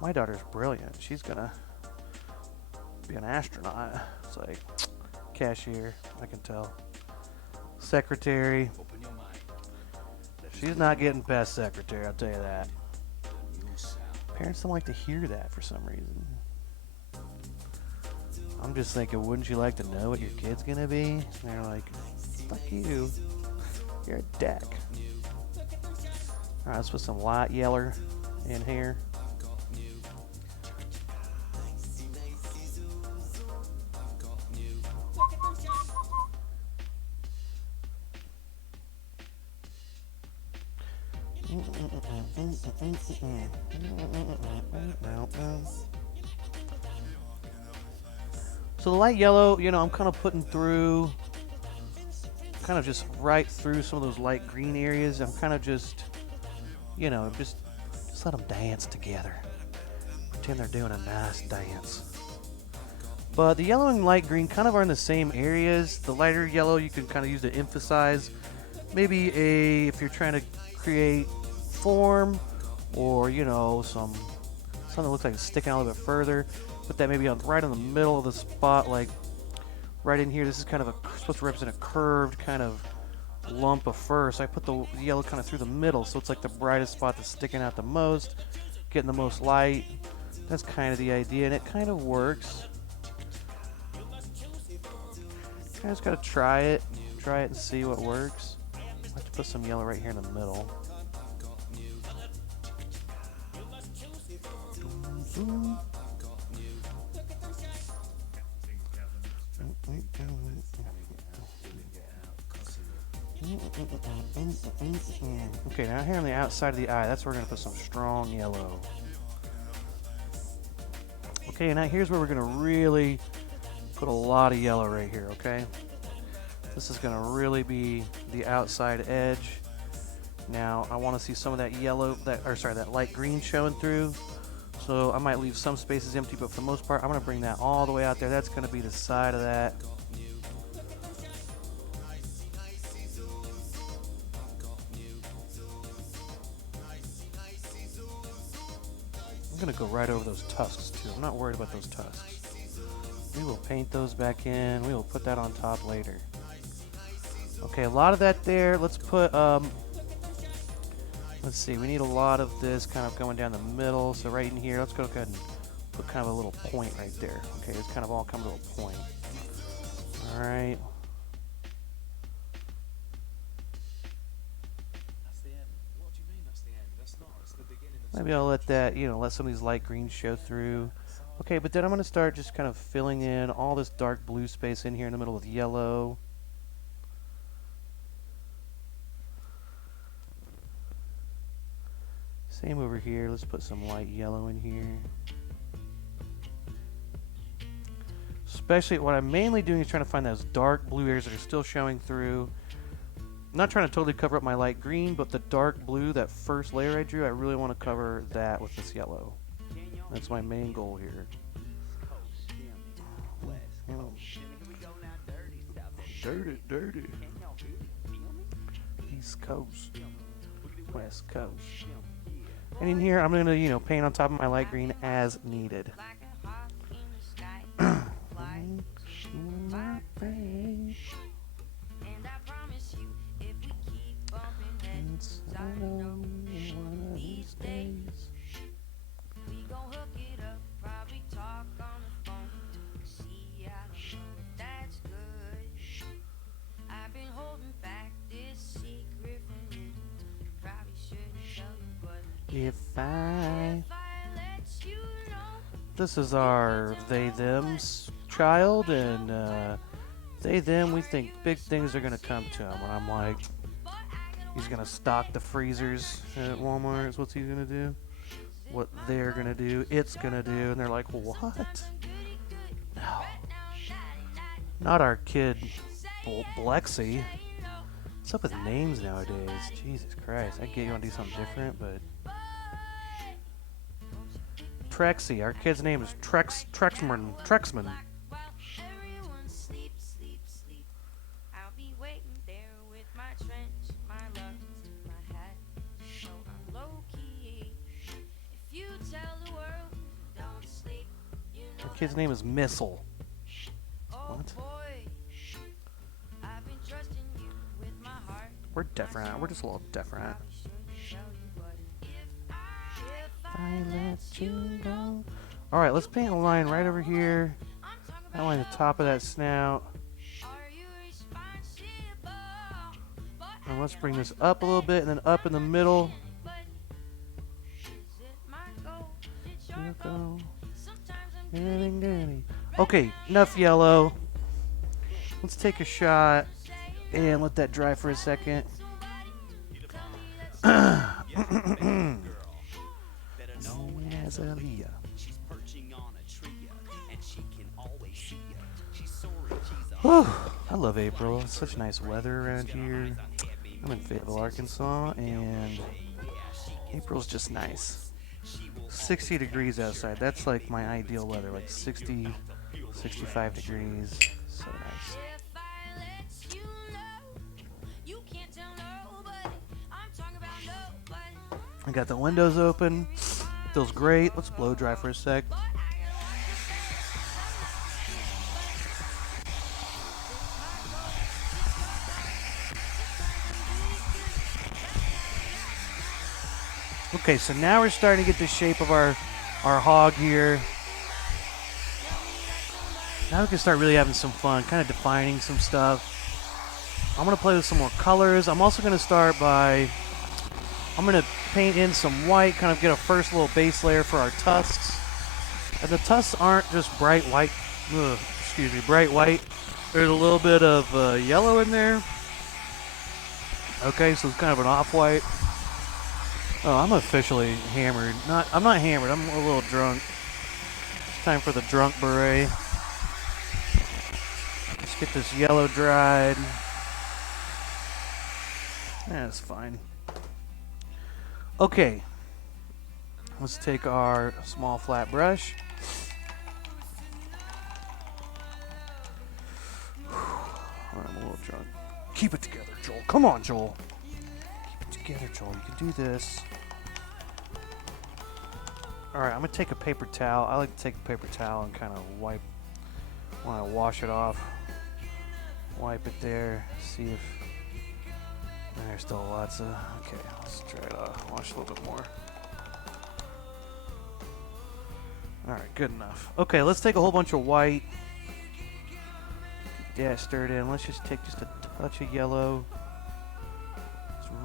My daughter's brilliant. She's gonna be an astronaut. It's like cashier, I can tell. Secretary. She's not getting past secretary, I'll tell you that. Parents don't like to hear that for some reason. I'm just thinking, wouldn't you like to know what your kid's gonna be? And they're like, fuck you. You're a dick. Alright, let's put some light yeller in here. So the light yellow, you know, I'm kind of putting through, kind of just right through some of those light green areas. I'm kind of just, you know, just let them dance together. Pretend they're doing a nice dance. But the yellow and light green kind of are in the same areas. The lighter yellow you can kind of use to emphasize maybe if you're trying to create form, or you know, something that looks like it's sticking out a little bit further. Put that maybe right in the middle of the spot, like right in here. This is kind of supposed to represent a curved kind of lump of fur, so I put the yellow kind of through the middle, so it's like the brightest spot that's sticking out the most, getting the most light. That's kind of the idea, and it kind of works. I just gotta try it and see what works. I have to put some yellow right here in the middle. Okay, now here on the outside of the eye, that's where we're going to put some strong yellow. Okay, now here's where we're going to really put a lot of yellow right here, okay? This is going to really be the outside edge. Now, I want to see some of that yellow, that light green showing through. So I might leave some spaces empty, but for the most part, I'm going to bring that all the way out there. That's going to be the side of that. I'm going to go right over those tusks, too. I'm not worried about those tusks. We will paint those back in. We will put that on top later. Okay, a lot of that there. Let's put, let's see, we need a lot of this kind of going down the middle. So right in here, let's go ahead and put kind of a little point right there. Okay, it's kind of all come to a point. All right. That's the end. What do you mean that's the end? That's not. It's the beginning of Maybe I'll let that, you know, let some of these light greens show through. Okay, but then I'm going to start just kind of filling in all this dark blue space in here in the middle with yellow. Same over here. Let's put some light yellow in here. Especially what I'm mainly doing is trying to find those dark blue areas that are still showing through. I'm not trying to totally cover up my light green, but the dark blue, that first layer I drew, I really want to cover that with this yellow. That's my main goal here. Dirty, dirty. East Coast, West Coast. And in here, I'm going to, you know, paint on top of my light green as needed. This is our they-them's child, and they-them, we think big things are going to come to them. And I'm like, He's gonna stock the freezers at Walmart. Is what he's gonna do. What they're gonna do, it's gonna do, and they're like, what? No, not our kid, Blexy. What's up with names nowadays? Jesus Christ, I get you want to do something different, but Trexie. Our kid's name is Trexman. Our kid's name is Missile. What? We're different. We're just a little different. I let you go. Alright, let's paint a line right over here. I line the top of that snout. And let's bring this up a little bit and then up in the middle. Okay, enough yellow. Let's take a shot and let that dry for a second. Whew, I love April. It's such nice weather around here. I'm in Fayetteville, Arkansas, and April's just nice. 60 degrees outside. That's like my ideal weather, like 60, 65 degrees. So nice. I got the windows open. Feels great. Let's blow dry for a sec. Okay, so now we're starting to get the shape of our hog here. Now we can start really having some fun, kind of defining some stuff. I'm going to play with some more colors. I'm also going to start by, I'm going to paint in some white, kind of get a first little base layer for our tusks. And the tusks aren't just bright white, bright white. There's a little bit of yellow in there. Okay, so it's kind of an off-white. Oh, I'm officially hammered. I'm not hammered. I'm a little drunk. It's time for the drunk beret. Let's get this yellow dried. That's fine. Okay. Let's take our small flat brush. I'm a little drunk. Keep it together, Joel. Come on, Joel. Together, Joel. You can do this. Alright, I'm going to take a paper towel. I like to take a paper towel and kind of want to wash it off. Wipe it there. See if there's still lots of... Okay, let's try to wash a little bit more. Alright, good enough. Okay, let's take a whole bunch of white. Yeah, stir it in. Let's just take just a touch of yellow.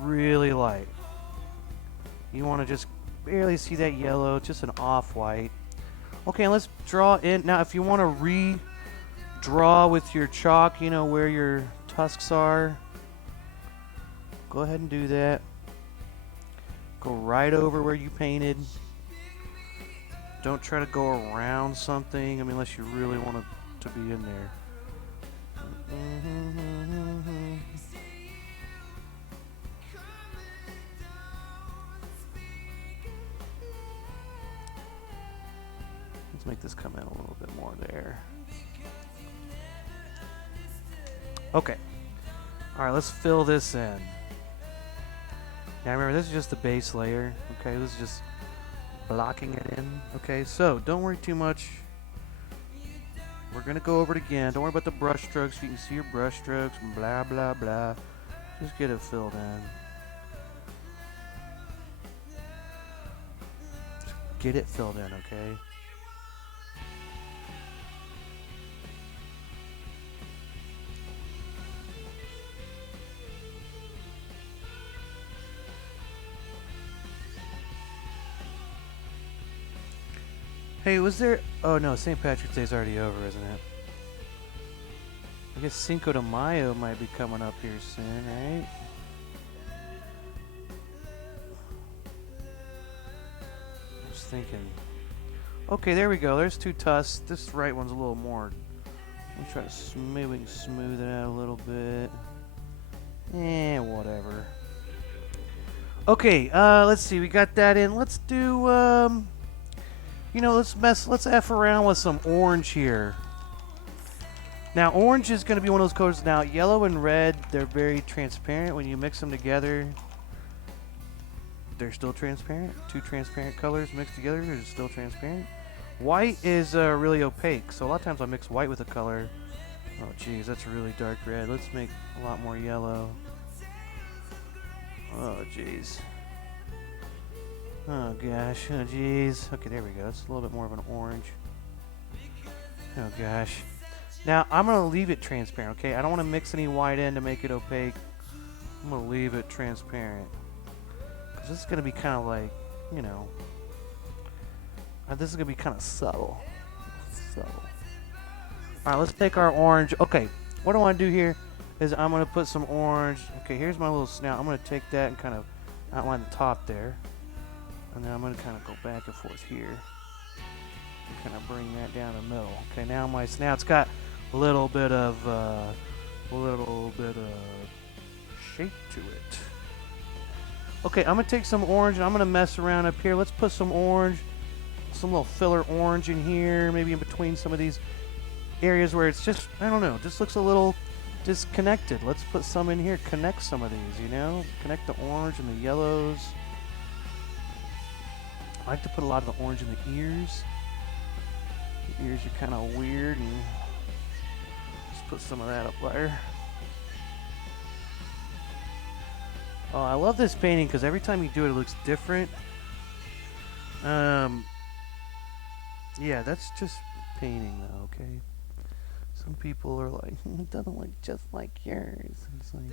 Really light. You want to just barely see that yellow, just an off-white. Okay, let's draw in. Now, if you want to redraw with your chalk, you know, where your tusks are, go ahead and do that. Go right over where you painted. Don't try to go around something, I mean, unless you really want it to be in there. Make this come in a little bit more there. Okay. Alright, let's fill this in. Now remember, this is just the base layer. Okay, this is just blocking it in. Okay, so don't worry too much. We're going to go over it again. Don't worry about the brush strokes. You can see your brush strokes. Blah, blah, blah. Just get it filled in. Just get it filled in, okay? Hey, was there... Oh, no, St. Patrick's Day's already over, isn't it? I guess Cinco de Mayo might be coming up here soon, right? thinking. Okay, there we go. There's two tusks. This right one's a little more. Let me try to smooth it out a little bit. Whatever. Okay, let's see. We got that in. Let's do, let's F around with some orange here. Now, orange is going to be one of those colors. Now, yellow and red, they're very transparent. When you mix them together, they're still transparent. Two transparent colors mixed together are still transparent. White is really opaque, so a lot of times I mix white with a color. Oh, geez, that's really dark red. Let's make a lot more yellow. Oh, jeez. Oh, gosh. Oh, jeez. Okay, there we go. It's a little bit more of an orange. Oh, gosh. Now, I'm going to leave it transparent, okay? I don't want to mix any white in to make it opaque. I'm going to leave it transparent. Because this is going to be kind of like, this is going to be kind of subtle. Alright, let's take our orange. Okay, what I want to do here is I'm going to put some orange. Okay, here's my little snout. I'm going to take that and kind of outline the top there. And then I'm going to kind of go back and forth here. And kind of bring that down the middle. Okay, now my snout's got a little bit of shape to it. Okay, I'm going to take some orange and I'm going to mess around up here. Let's put some orange, some little filler orange in here, maybe in between some of these areas where it's just, I don't know, just looks a little disconnected. Let's put some in here, connect some of these, connect the orange and the yellows. I like to put a lot of the orange in the ears. The ears are kind of weird, and just put some of that up there. Oh, I love this painting because every time you do it, it looks different. Yeah, that's just painting though, okay? Some people are like, it doesn't look just like yours. It's like,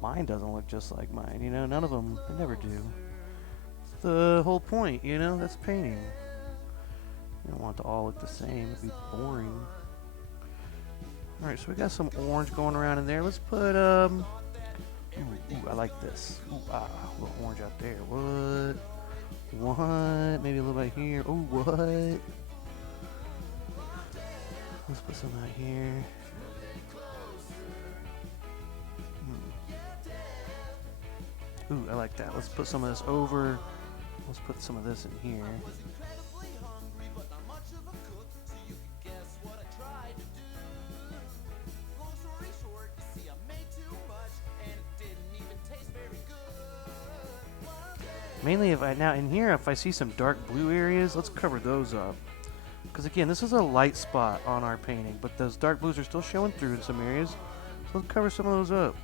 mine doesn't look just like mine, none of them, they never do. It's the whole point, that's painting. You don't want it to all look the same, it'd be boring. Alright, so we got some orange going around in there. Let's put, ooh, I like this. Ooh, a little orange out there. What? Maybe a little bit here. Oh, what? Let's put some out here. Ooh, I like that. Let's put some of this over. Let's put some of this in here. Mainly if I see some dark blue areas, let's cover those up. Because again, this is a light spot on our painting, but those dark blues are still showing through in some areas. So let's cover some of those up.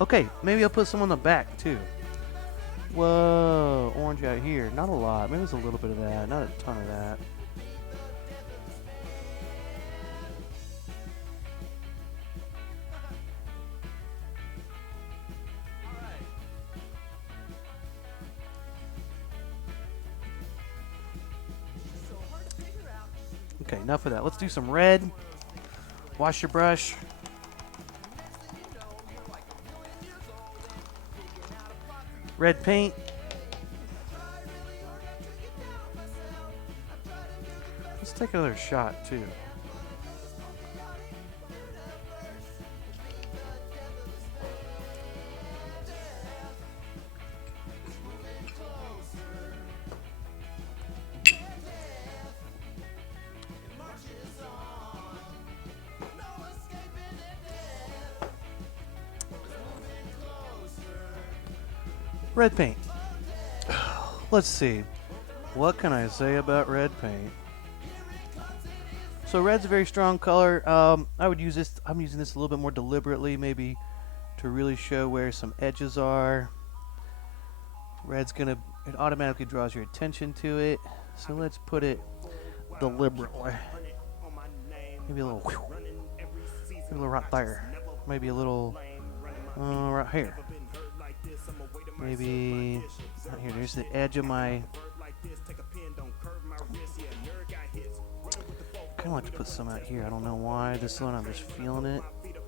Okay, maybe I'll put some on the back too. Whoa, orange out here. Not a lot. Maybe there's a little bit of that. Not a ton of that. Okay, enough of that. Let's do some red. Wash your brush. Red paint. Let's take another shot too. Red paint. Let's see. What can I say about red paint? So red's a very strong color. I would use this. I'm using this a little bit more deliberately, maybe to really show where some edges are. Red's it automatically draws your attention to it. So let's put it deliberately. Maybe a little right there. Maybe a little right here. Maybe right here. There's the edge of my kind of like to put some out here. I don't know why. This one, I'm just feeling it. It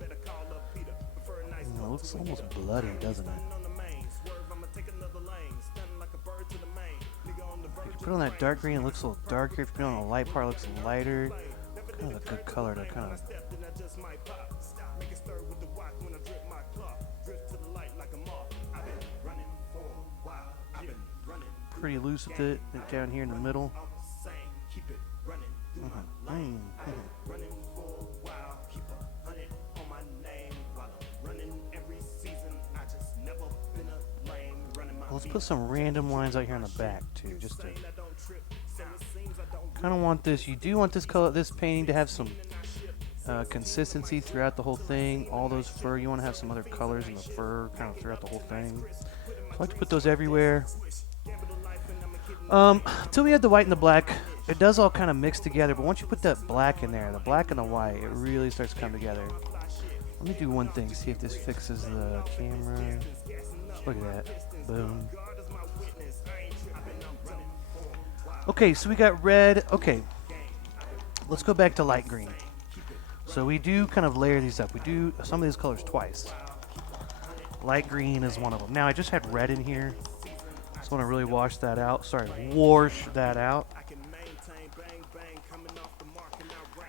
looks almost bloody, doesn't it? If you put on that dark green, it looks a little darker. If you put on the light part, it looks lighter. Kind of a good color to kind of. Pretty loose with it down here in the middle. Let's put some random lines out here on the back too, just to kind of want this. You do want this color, this painting to have some consistency throughout the whole thing. All those fur, you want to have some other colors in the fur kind of throughout the whole thing. I like to put those everywhere. Until we add the white and the black, it does all kind of mix together, but once you put that black in there, the black and the white, it really starts to come together. Let me do one thing, see if this fixes the camera. Look at that. Boom. Okay, so we got red. Okay, let's go back to light green. So we do kind of layer these up. We do some of these colors twice. Light green is one of them. Now, I just had red in here. Just want to really wash that out. Sorry, wash that out.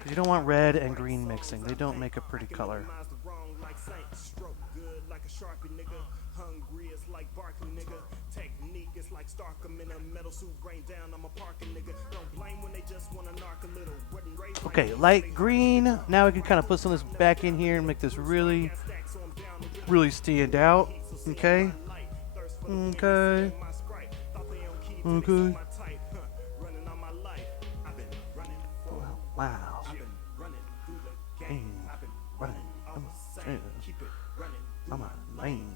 You don't want red and green mixing. They don't make a pretty color. Okay, light green. Now we can kind of put some of this back in here and make this really, really stand out. Okay. Okay. Okay. Wow. I'm a lame.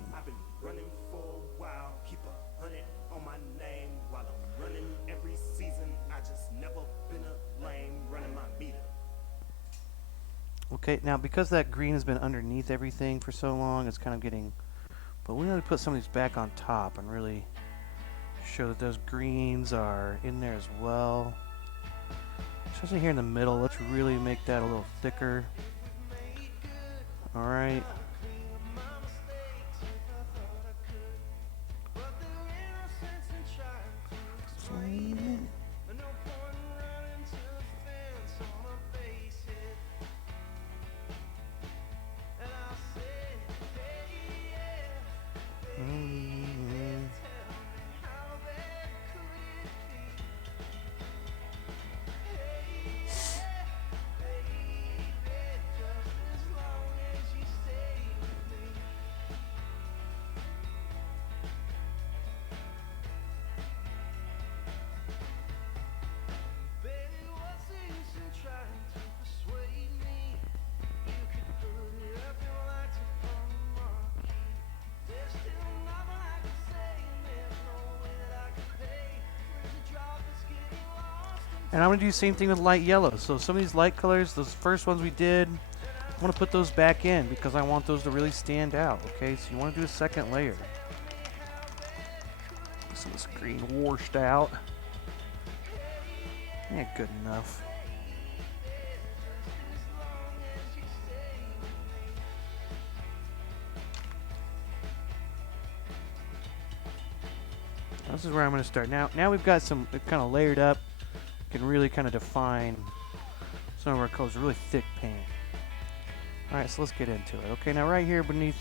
Okay, now because that green has been underneath everything for so long, it's kind of getting. But we want to put some of these back on top and really show that those greens are in there as well. Especially here in the middle, let's really make that a little thicker. Alright. And I'm going to do the same thing with light yellow. So some of these light colors, those first ones we did, I want to put those back in because I want those to really stand out. Okay, so you want to do a second layer. Some of this green washed out. Yeah, good enough. This is where I'm going to start. Now we've got some kind of layered up. Can really kind of define some of our colors. Really thick paint. Alright, so let's get into it. Okay, now right here beneath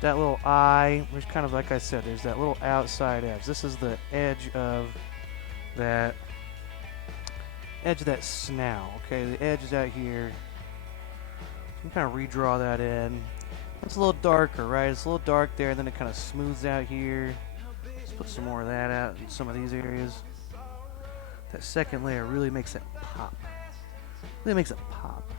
that little eye, there's kind of, like I said, there's that little outside edge. This is the edge of that snout. Okay, the edge is out here. So kind of redraw that in. It's a little darker, right? It's a little dark there, and then it kind of smooths out here. Let's put some more of that out in some of these areas. That second layer really makes it pop. Really makes it pop.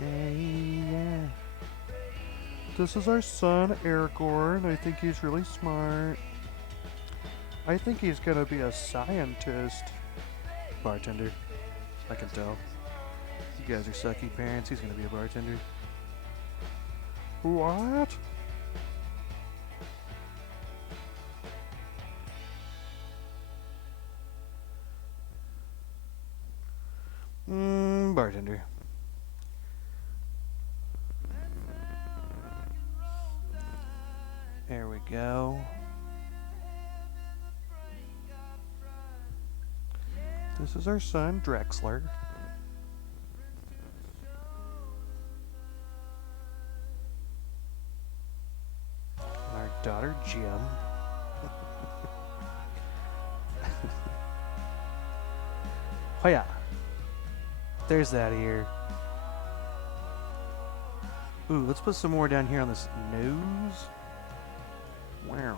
Hey, yeah. This is our son, Aragorn. I think he's really smart. I think he's gonna be a scientist. Bartender. I can tell. You guys are sucky parents. He's gonna be a bartender. What? Bartender. There we go. This is our son, Drexler. And our daughter, Jim. Oh yeah. There's that ear. Ooh, let's put some more down here on this nose. Wow.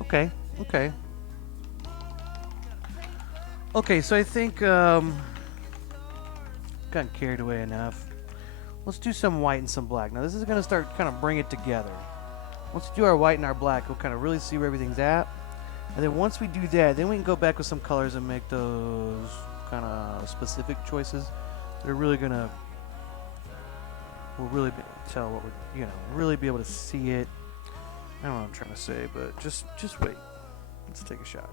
Okay, okay. Okay, so I think, gotten carried away enough. Let's do some white and some black. Now this is gonna start kind of bring it together. Once we do our white and our black, we'll kind of really see where everything's at. And then once we do that, then we can go back with some colors and make those kind of specific choices that are really gonna, we'll really be able to tell what we're, really be able to see it. I don't know what I'm trying to say, but just wait. Let's take a shot.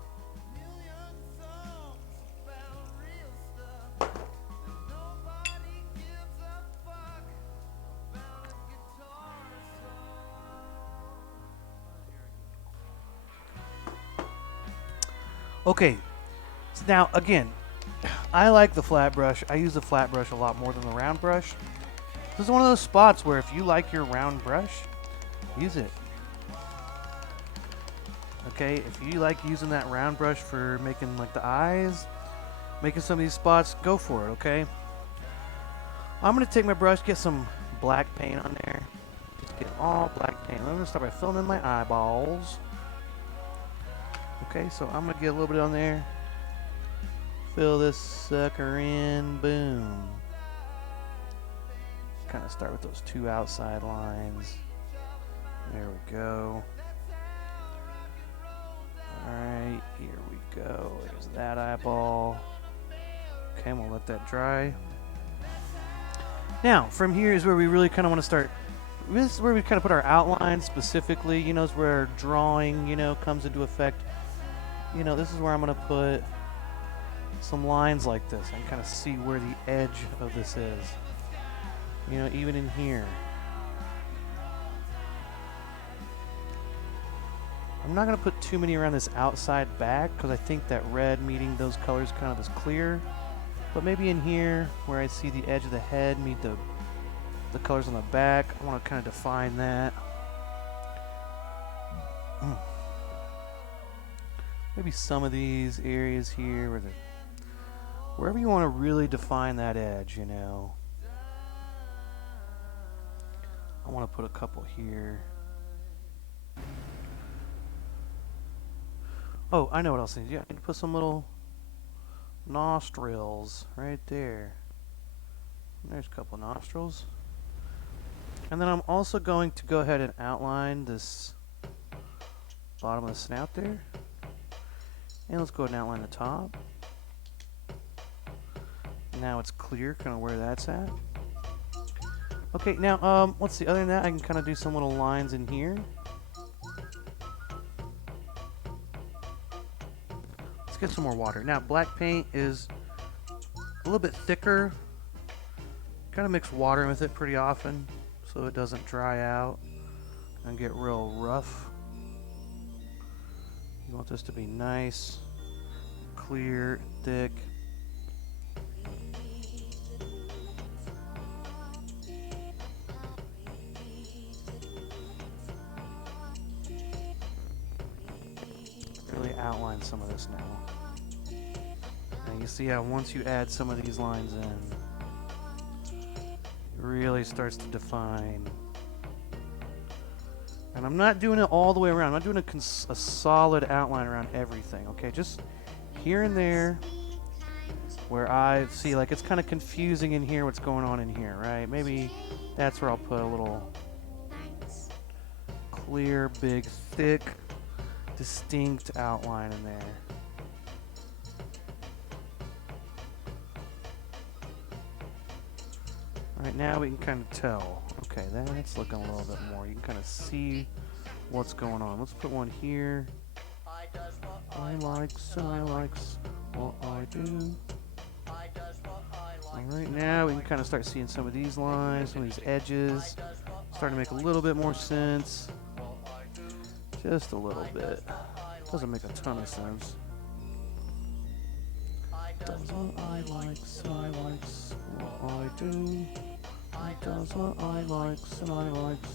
Okay, so now again, I like the flat brush. I use the flat brush a lot more than the round brush. This is one of those spots where if you like your round brush, use it. Okay, if you like using that round brush for making like the eyes, making some of these spots, go for it, okay? I'm gonna take my brush, get some black paint on there. Just get all black paint. I'm gonna start by filling in my eyeballs. Okay, so I'm gonna get a little bit on there. Fill this sucker in, boom. Kind of start with those two outside lines. There we go. Alright, here we go. There's that eyeball. Okay, we'll let that dry. Now, from here is where we really kind of want to start. This is where we kind of put our outline specifically. You know, is where our drawing, comes into effect. This is where I'm going to put some lines like this and kind of see where the edge of this is. Even in here. I'm not going to put too many around this outside back because I think that red meeting those colors kind of is clear. But maybe in here where I see the edge of the head meet the colors on the back, I want to kind of define that. Maybe some of these areas here where wherever you want to really define that edge, I want to put a couple here. Oh, I know what else I need. Yeah, I need to put some little nostrils right there. There's a couple nostrils. And then I'm also going to go ahead and outline this bottom of the snout there. And let's go ahead and outline the top. Now it's clear kind of where that's at. Okay, now let's see. Other than that, I can kind of do some little lines in here. Let's get some more water. Now, black paint is a little bit thicker. Kind of mix water in with it pretty often so it doesn't dry out and get real rough. You want this to be nice, clear, thick. Really outline some of this now. And you see how once you add some of these lines in, it really starts to define. And I'm not doing it all the way around. I'm not doing a solid outline around everything, okay? Just here and there where I see, like, it's kind of confusing in here what's going on in here, right? Maybe that's where I'll put a little clear, big, thick, distinct outline in there. Right now we can kind of tell. Okay, that's looking a little bit more. You can kind of see what's going on. Let's put one here. I likes and I likes what I do. And right now we can kind of start seeing some of these lines, some of these edges. Starting to make a little bit more sense. Just a little bit. Doesn't make a ton of sense. Does what I likes and I likes what I do. I does what I likes and I likes.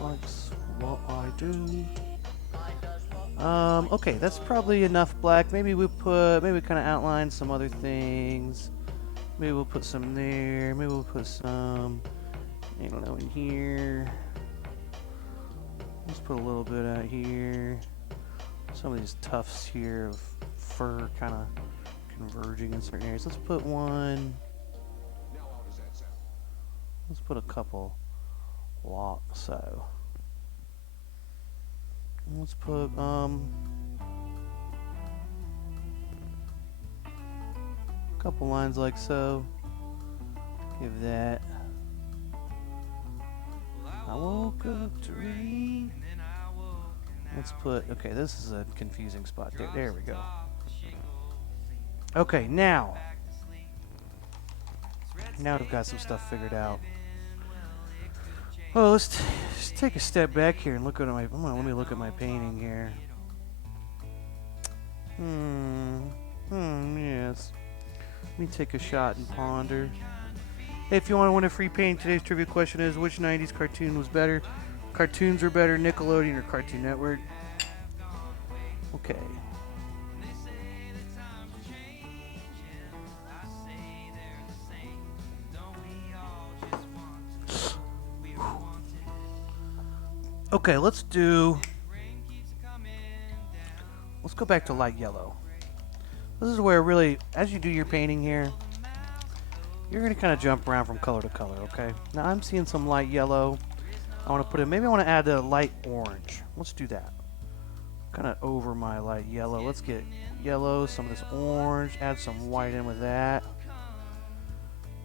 Likes what I do. Okay, that's probably enough black. Maybe we kind of outline some other things. Maybe we'll put some there. Maybe we'll put some, I don't know, in here. Let's put a little bit out here. Some of these tufts here of fur kind of converging in certain areas. Let's put one. Let's put a couple. So. Let's put a couple lines like so. Give that. I woke up to rain. Let's put, okay, this is a confusing spot there. There we go. Okay, now we've got some stuff figured out. Well, let's just take a step back here and look at my. Let me look at my painting here. Yes. Let me take a shot and ponder. Hey, if you want to win a free painting, today's trivia question is: which '90s cartoon was better? Cartoons were better, Nickelodeon or Cartoon Network? Okay. Okay, let's go back to light yellow. This is where really, as you do your painting here, you're going to kind of jump around from color to color, okay? Now I'm seeing some light yellow. I want to put in, maybe I want to add a light orange. Let's do that. Kind of over my light yellow. Let's get yellow, some of this orange, add some white in with that.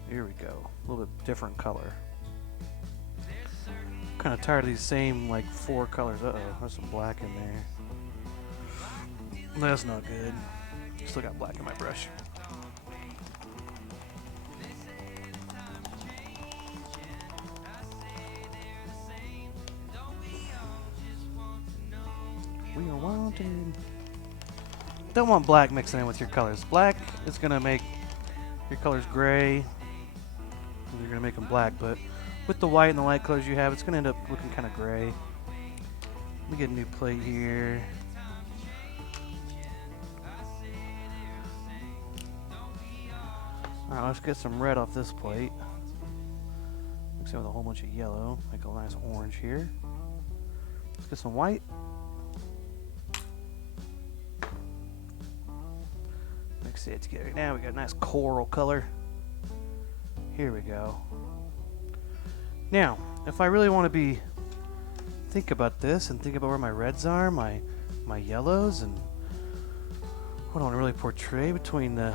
Here we go. A little bit different color. Kind of tired of these same like 4 colors. Uh-oh, there's some black in there. That's not good. Still got black in my brush. We are wanted. Don't want black mixing in with your colors. Black is gonna make your colors gray. You're gonna make them black, but with the white and the light colors you have, it's going to end up looking kind of gray. Let me get a new plate here. Alright, let's get some red off this plate. Mix it with a whole bunch of yellow. Make a nice orange here. Let's get some white. Mix it together. Now we got a nice coral color. Here we go. Now, if I really want to think about this and think about where my reds are, my yellows, and what I want to really portray between the,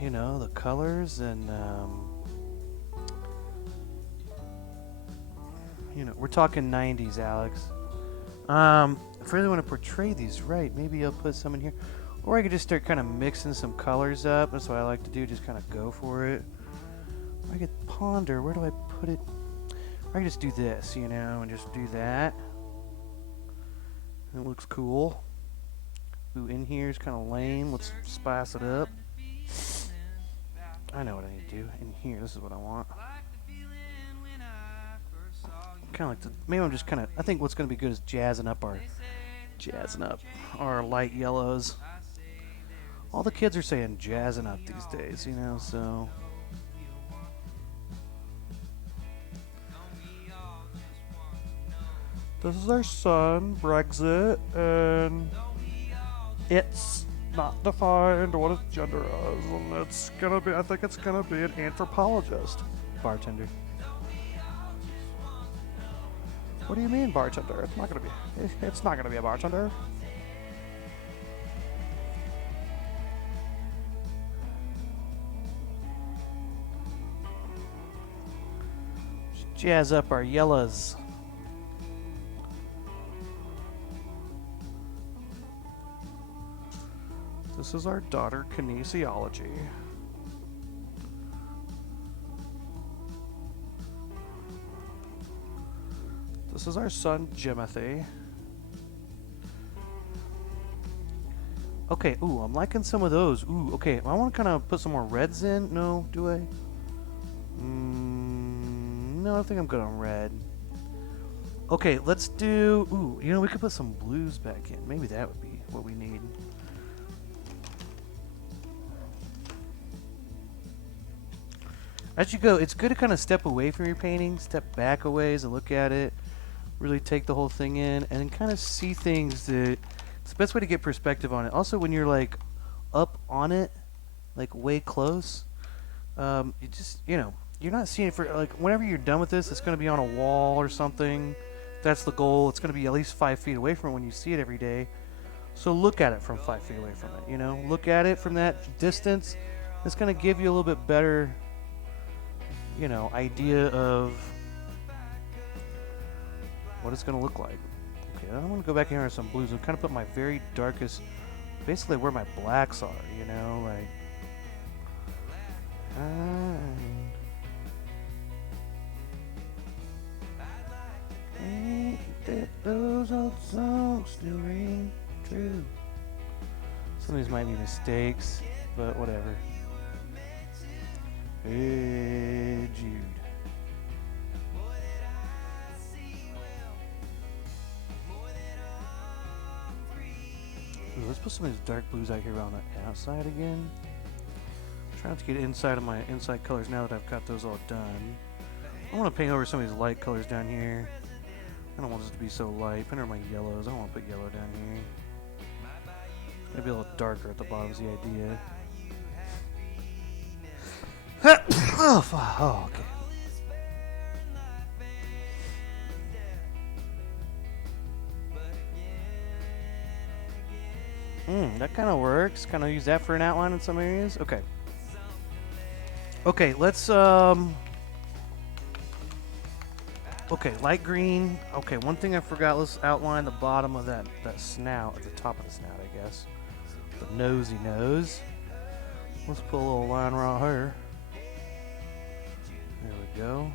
the colors and, we're talking 90s, Alex. If I really want to portray these right, maybe I'll put some in here. Or I could just start kind of mixing some colors up. That's what I like to do, just kind of go for it. Or I could ponder, where do I put it? I can just do this, and just do that. It looks cool. Ooh, in here is kind of lame. Let's spice it up. I know what I need to do. In here, this is what I want. Kind of like maybe I'm just kind of, I think what's going to be good is jazzing up our light yellows. All the kids are saying jazzing up these days, so. This is our son, Brexit, and it's not defined what its gender is, and it's gonna be, I think it's gonna be an anthropologist. Bartender. What do you mean, bartender? It's not gonna be a bartender. Jazz up our yellows. This is our daughter, kinesiology. This is our son, Jimothy. Okay, ooh, I'm liking some of those. Ooh, okay, I want to kind of put some more reds in. No, do I? No, I think I'm good on red. Okay, let's do... Ooh, you know, we could put some blues back in. Maybe that would be what we need. As you go, it's good to kind of step away from your painting, step back a ways and look at it, really take the whole thing in, and then kind of see things that... It's the best way to get perspective on it. Also, when you're, like, up on it, like, way close, you just, you know, you're not seeing it for, like, whenever you're done with this, it's going to be on a wall or something. That's the goal. It's going to be at least 5 feet away from it when you see it every day. So look at it from 5 feet away from it, you know? Look at it from that distance. It's going to give you a little bit better... you know, idea of what it's going to look like. Okay, I'm going to go back here on some blues and kind of put my very darkest, basically where my blacks are, you know, like... that those old songs still ring true. Some of these might be mistakes, but whatever. Hey, Jude. Ooh, let's put some of these dark blues out here on the outside again. Trying to get inside of my inside colors now that I've got those all done. I want to paint over some of these light colors down here. I don't want this to be so light. Paint over my yellows. I don't want to put yellow down here. Maybe a little darker at the bottom is the idea. Oh, okay. That kind of works. Kind of use that for an outline in some areas. Okay. Okay, let's okay, light green. Okay, one thing I forgot. Let's outline the bottom of that snout, at the top of the snout, I guess. The nosy nose. Let's put a little line right here. There we go.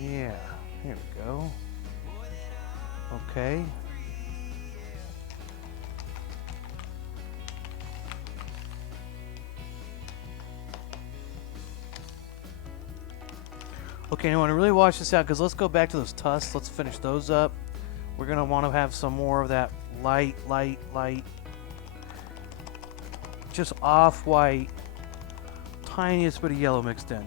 Yeah, here we go. Okay. Okay, I want to really watch this out because let's go back to those tusks. Let's finish those up. We're going to want to have some more of that light, just off-white, tiniest bit of yellow mixed in.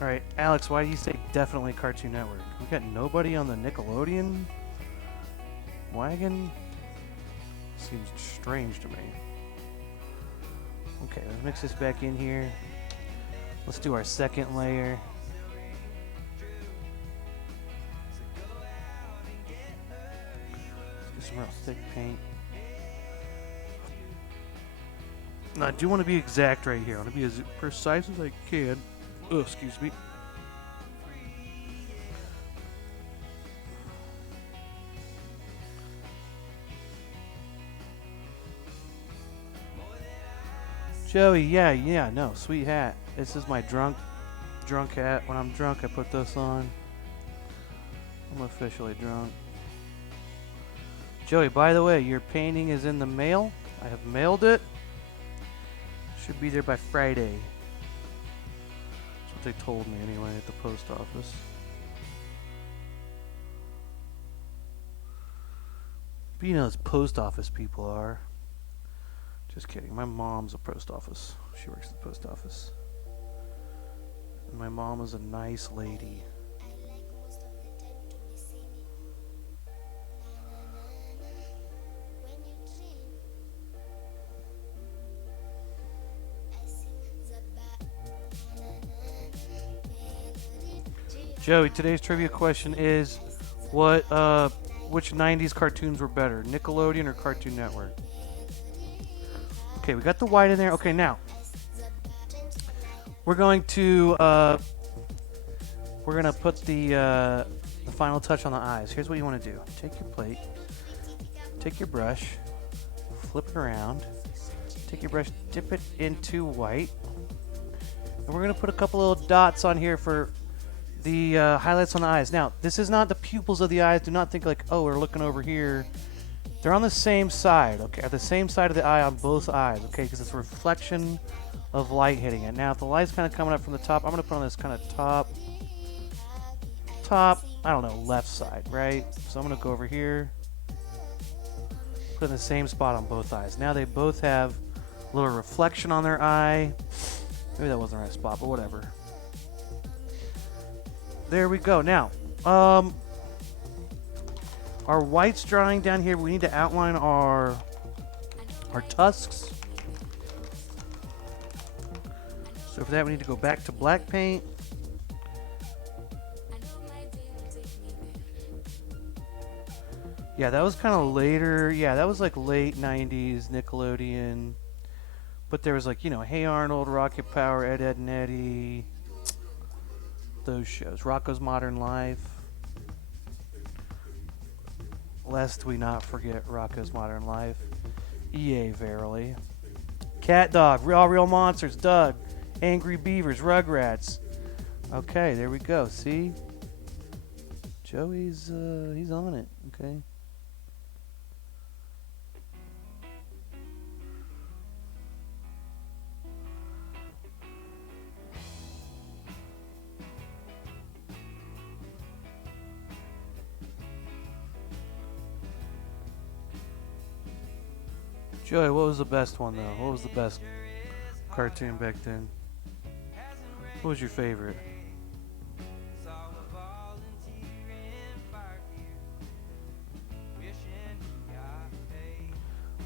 Alright, Alex, why do you say definitely Cartoon Network? We got nobody on the Nickelodeon wagon? Seems strange to me. Okay, let's mix this back in here. Let's do our second layer. Let's get some real thick paint. Now, I do want to be exact right here. I want to be as precise as I can. Oh, excuse me. Joey, yeah, no, sweet hat. This is my drunk hat. When I'm drunk, I put this on. I'm officially drunk. Joey, by the way, your painting is in the mail. I have mailed it. Should be there by Friday. That's what they told me anyway at the post office. But you know, as post office people are. Just kidding. My mom's a post office. She works at the post office. And my mom is a nice lady. Joey, today's trivia question is, which 90s cartoons were better, Nickelodeon or Cartoon Network? Okay, we got the white in there. Okay, now, We're going to put the final touch on the eyes. Here's what you want to do. Take your plate, take your brush, flip it around, take your brush, dip it into white, and we're going to put a couple little dots on here for the highlights on the eyes. Now, this is not the pupils of the eyes. Do not think like, oh, we're looking over here. They're on the same side, okay? At the same side of the eye on both eyes, okay? Because it's a reflection of light hitting it. Now, if the light's kind of coming up from the top, I'm going to put on this kind of top, I don't know, left side, right? So I'm going to go over here, put in the same spot on both eyes. Now they both have a little reflection on their eye. Maybe that wasn't the right spot, but whatever. There we go. Now, our white's drying down here. We need to outline our tusks. So for that, we need to go back to black paint. Yeah, that was kind of later. Yeah, that was like late 90s Nickelodeon. But there was like, you know, Hey Arnold, Rocket Power, Ed, Edd and Eddy. Those shows. Rocko's Modern Life. Lest we not forget Rocko's Modern Life. EA Verily. Cat Dog, All Real Monsters, Doug, Angry Beavers, Rugrats. Okay, there we go. See? Joey's he's on it, okay? Joey, what was the best one, though? What was the best cartoon back then? What was your favorite?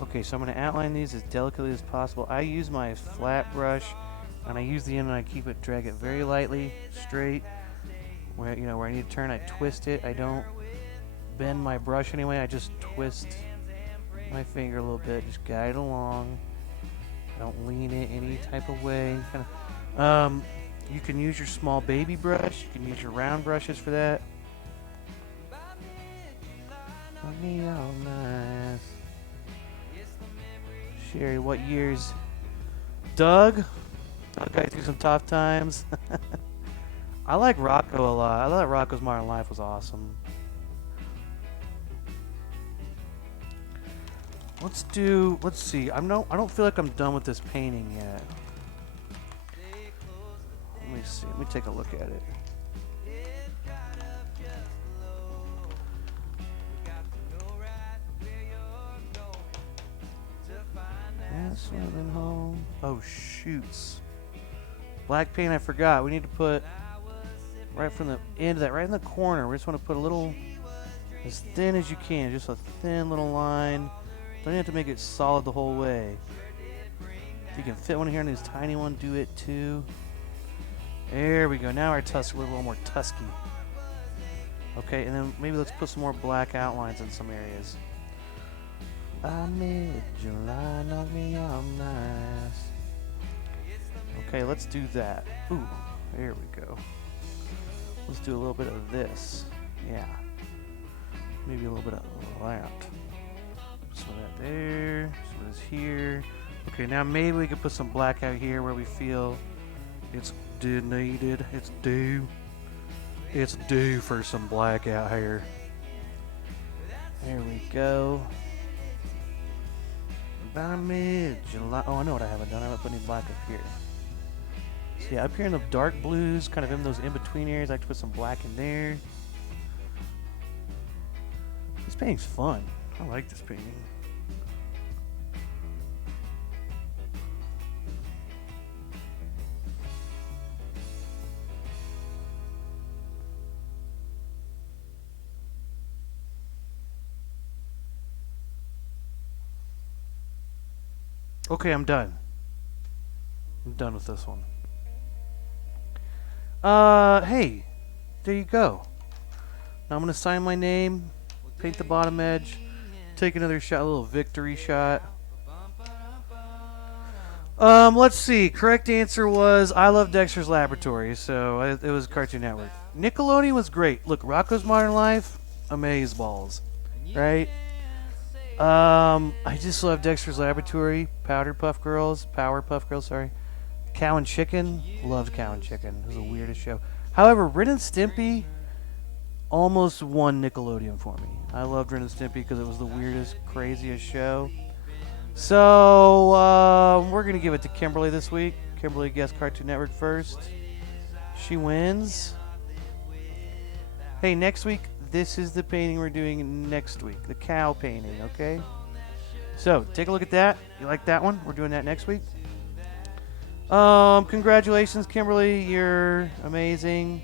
Okay, so I'm going to outline these as delicately as possible. I use my flat brush, and I use the end and I keep it, drag it very lightly, straight. Where, you know, where I need to turn, I twist it. I don't bend my brush anyway, I just twist my finger a little bit, just guide along. I don't lean it any type of way. You can use your small baby brush. You can use your round brushes for that. Let me all nice. Sherry, what years? Doug? Doug got through some tough times. I like Rocko a lot. I thought Rocko's Modern Life was awesome. Let's see. I don't feel like I'm done with this painting yet. Let me see. Let me take a look at it. Swimming home. Oh, shoots. Black paint, I forgot. We need to put right from the end of that, right in the corner. We just want to put a little, as thin as you can, just a thin little line. Don't have to make it solid the whole way. If you can fit one here in this tiny one, do it too. There we go. Now our tusks are a little more tusky. Okay, and then maybe let's put some more black outlines in some areas. By mid-July, knock me all nice. Okay, let's do that. Ooh, there we go. Let's do a little bit of this. Yeah. Maybe a little bit of that. Some of that there. Some of this here. Okay, now maybe we could put some black out here where we feel it's needed. It's due. It's due for some black out here. There we go. By mid-July. Oh, I know what I haven't done. I haven't put any black up here. So yeah, up here in the dark blues, kind of in those in-between areas, I like to put some black in there. This painting's fun. I like this painting. Okay, I'm done. I'm done with this one. Hey, there you go. Now I'm gonna sign my name, paint the bottom edge, take another shot, a little victory shot. Let's see. Correct answer was I love Dexter's Laboratory, so it was Cartoon Network. Nickelodeon was great. Look, Rocko's Modern Life, amazeballs, right? I just love Dexter's Laboratory, Powerpuff Girls, sorry. Cow and Chicken, loved Cow and Chicken. It was the weirdest show. However, Ren and Stimpy almost won Nickelodeon for me. I loved Ren and Stimpy because it was the weirdest, craziest show. So, we're going to give it to Kimberly this week. Kimberly guessed Cartoon Network first. She wins. Hey, next week, this is the painting we're doing next week. The cow painting, okay? So, take a look at that. You like that one? We're doing that next week. Congratulations, Kimberly. You're amazing.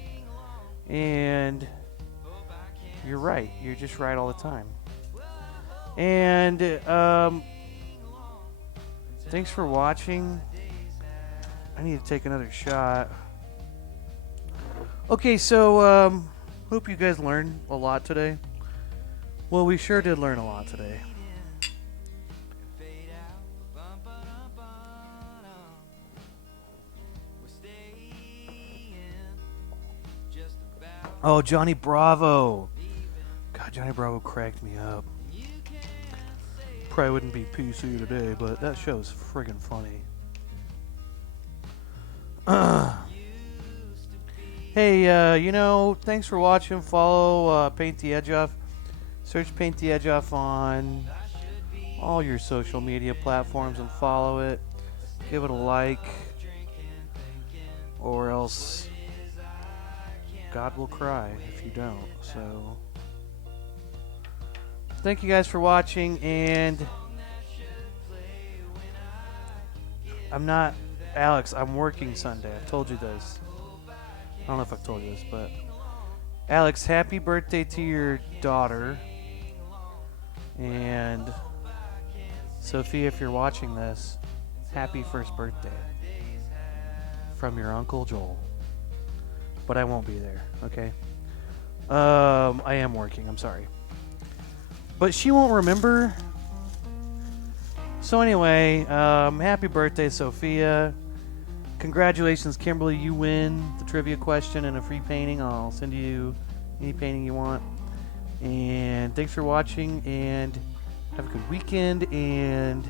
And you're right. You're just right all the time. And, thanks for watching. I need to take another shot. Okay, so, hope you guys learned a lot today. Well, we sure did learn a lot today. Oh, Johnny Bravo. God, Johnny Bravo cracked me up. Probably wouldn't be PC today, but that show's friggin' funny. Hey, thanks for watching. Follow Paint the Edge Off. Search Paint the Edge Off on all your social media platforms and follow it. Give it a like, or else God will cry if you don't. So, thank you guys for watching, and I'm not Alex. I'm working Sunday. I've told you this. I don't know if I've told you this, but Alex, happy birthday to your daughter. And Sophia, if you're watching this, happy first birthday from your Uncle Joel. But I won't be there, okay? I am working, I'm sorry. But she won't remember. So anyway, happy birthday, Sophia. Congratulations, Kimberly. You win the trivia question and a free painting. I'll send you any painting you want. And thanks for watching, and have a good weekend, and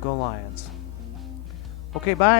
go Lions. Okay, bye.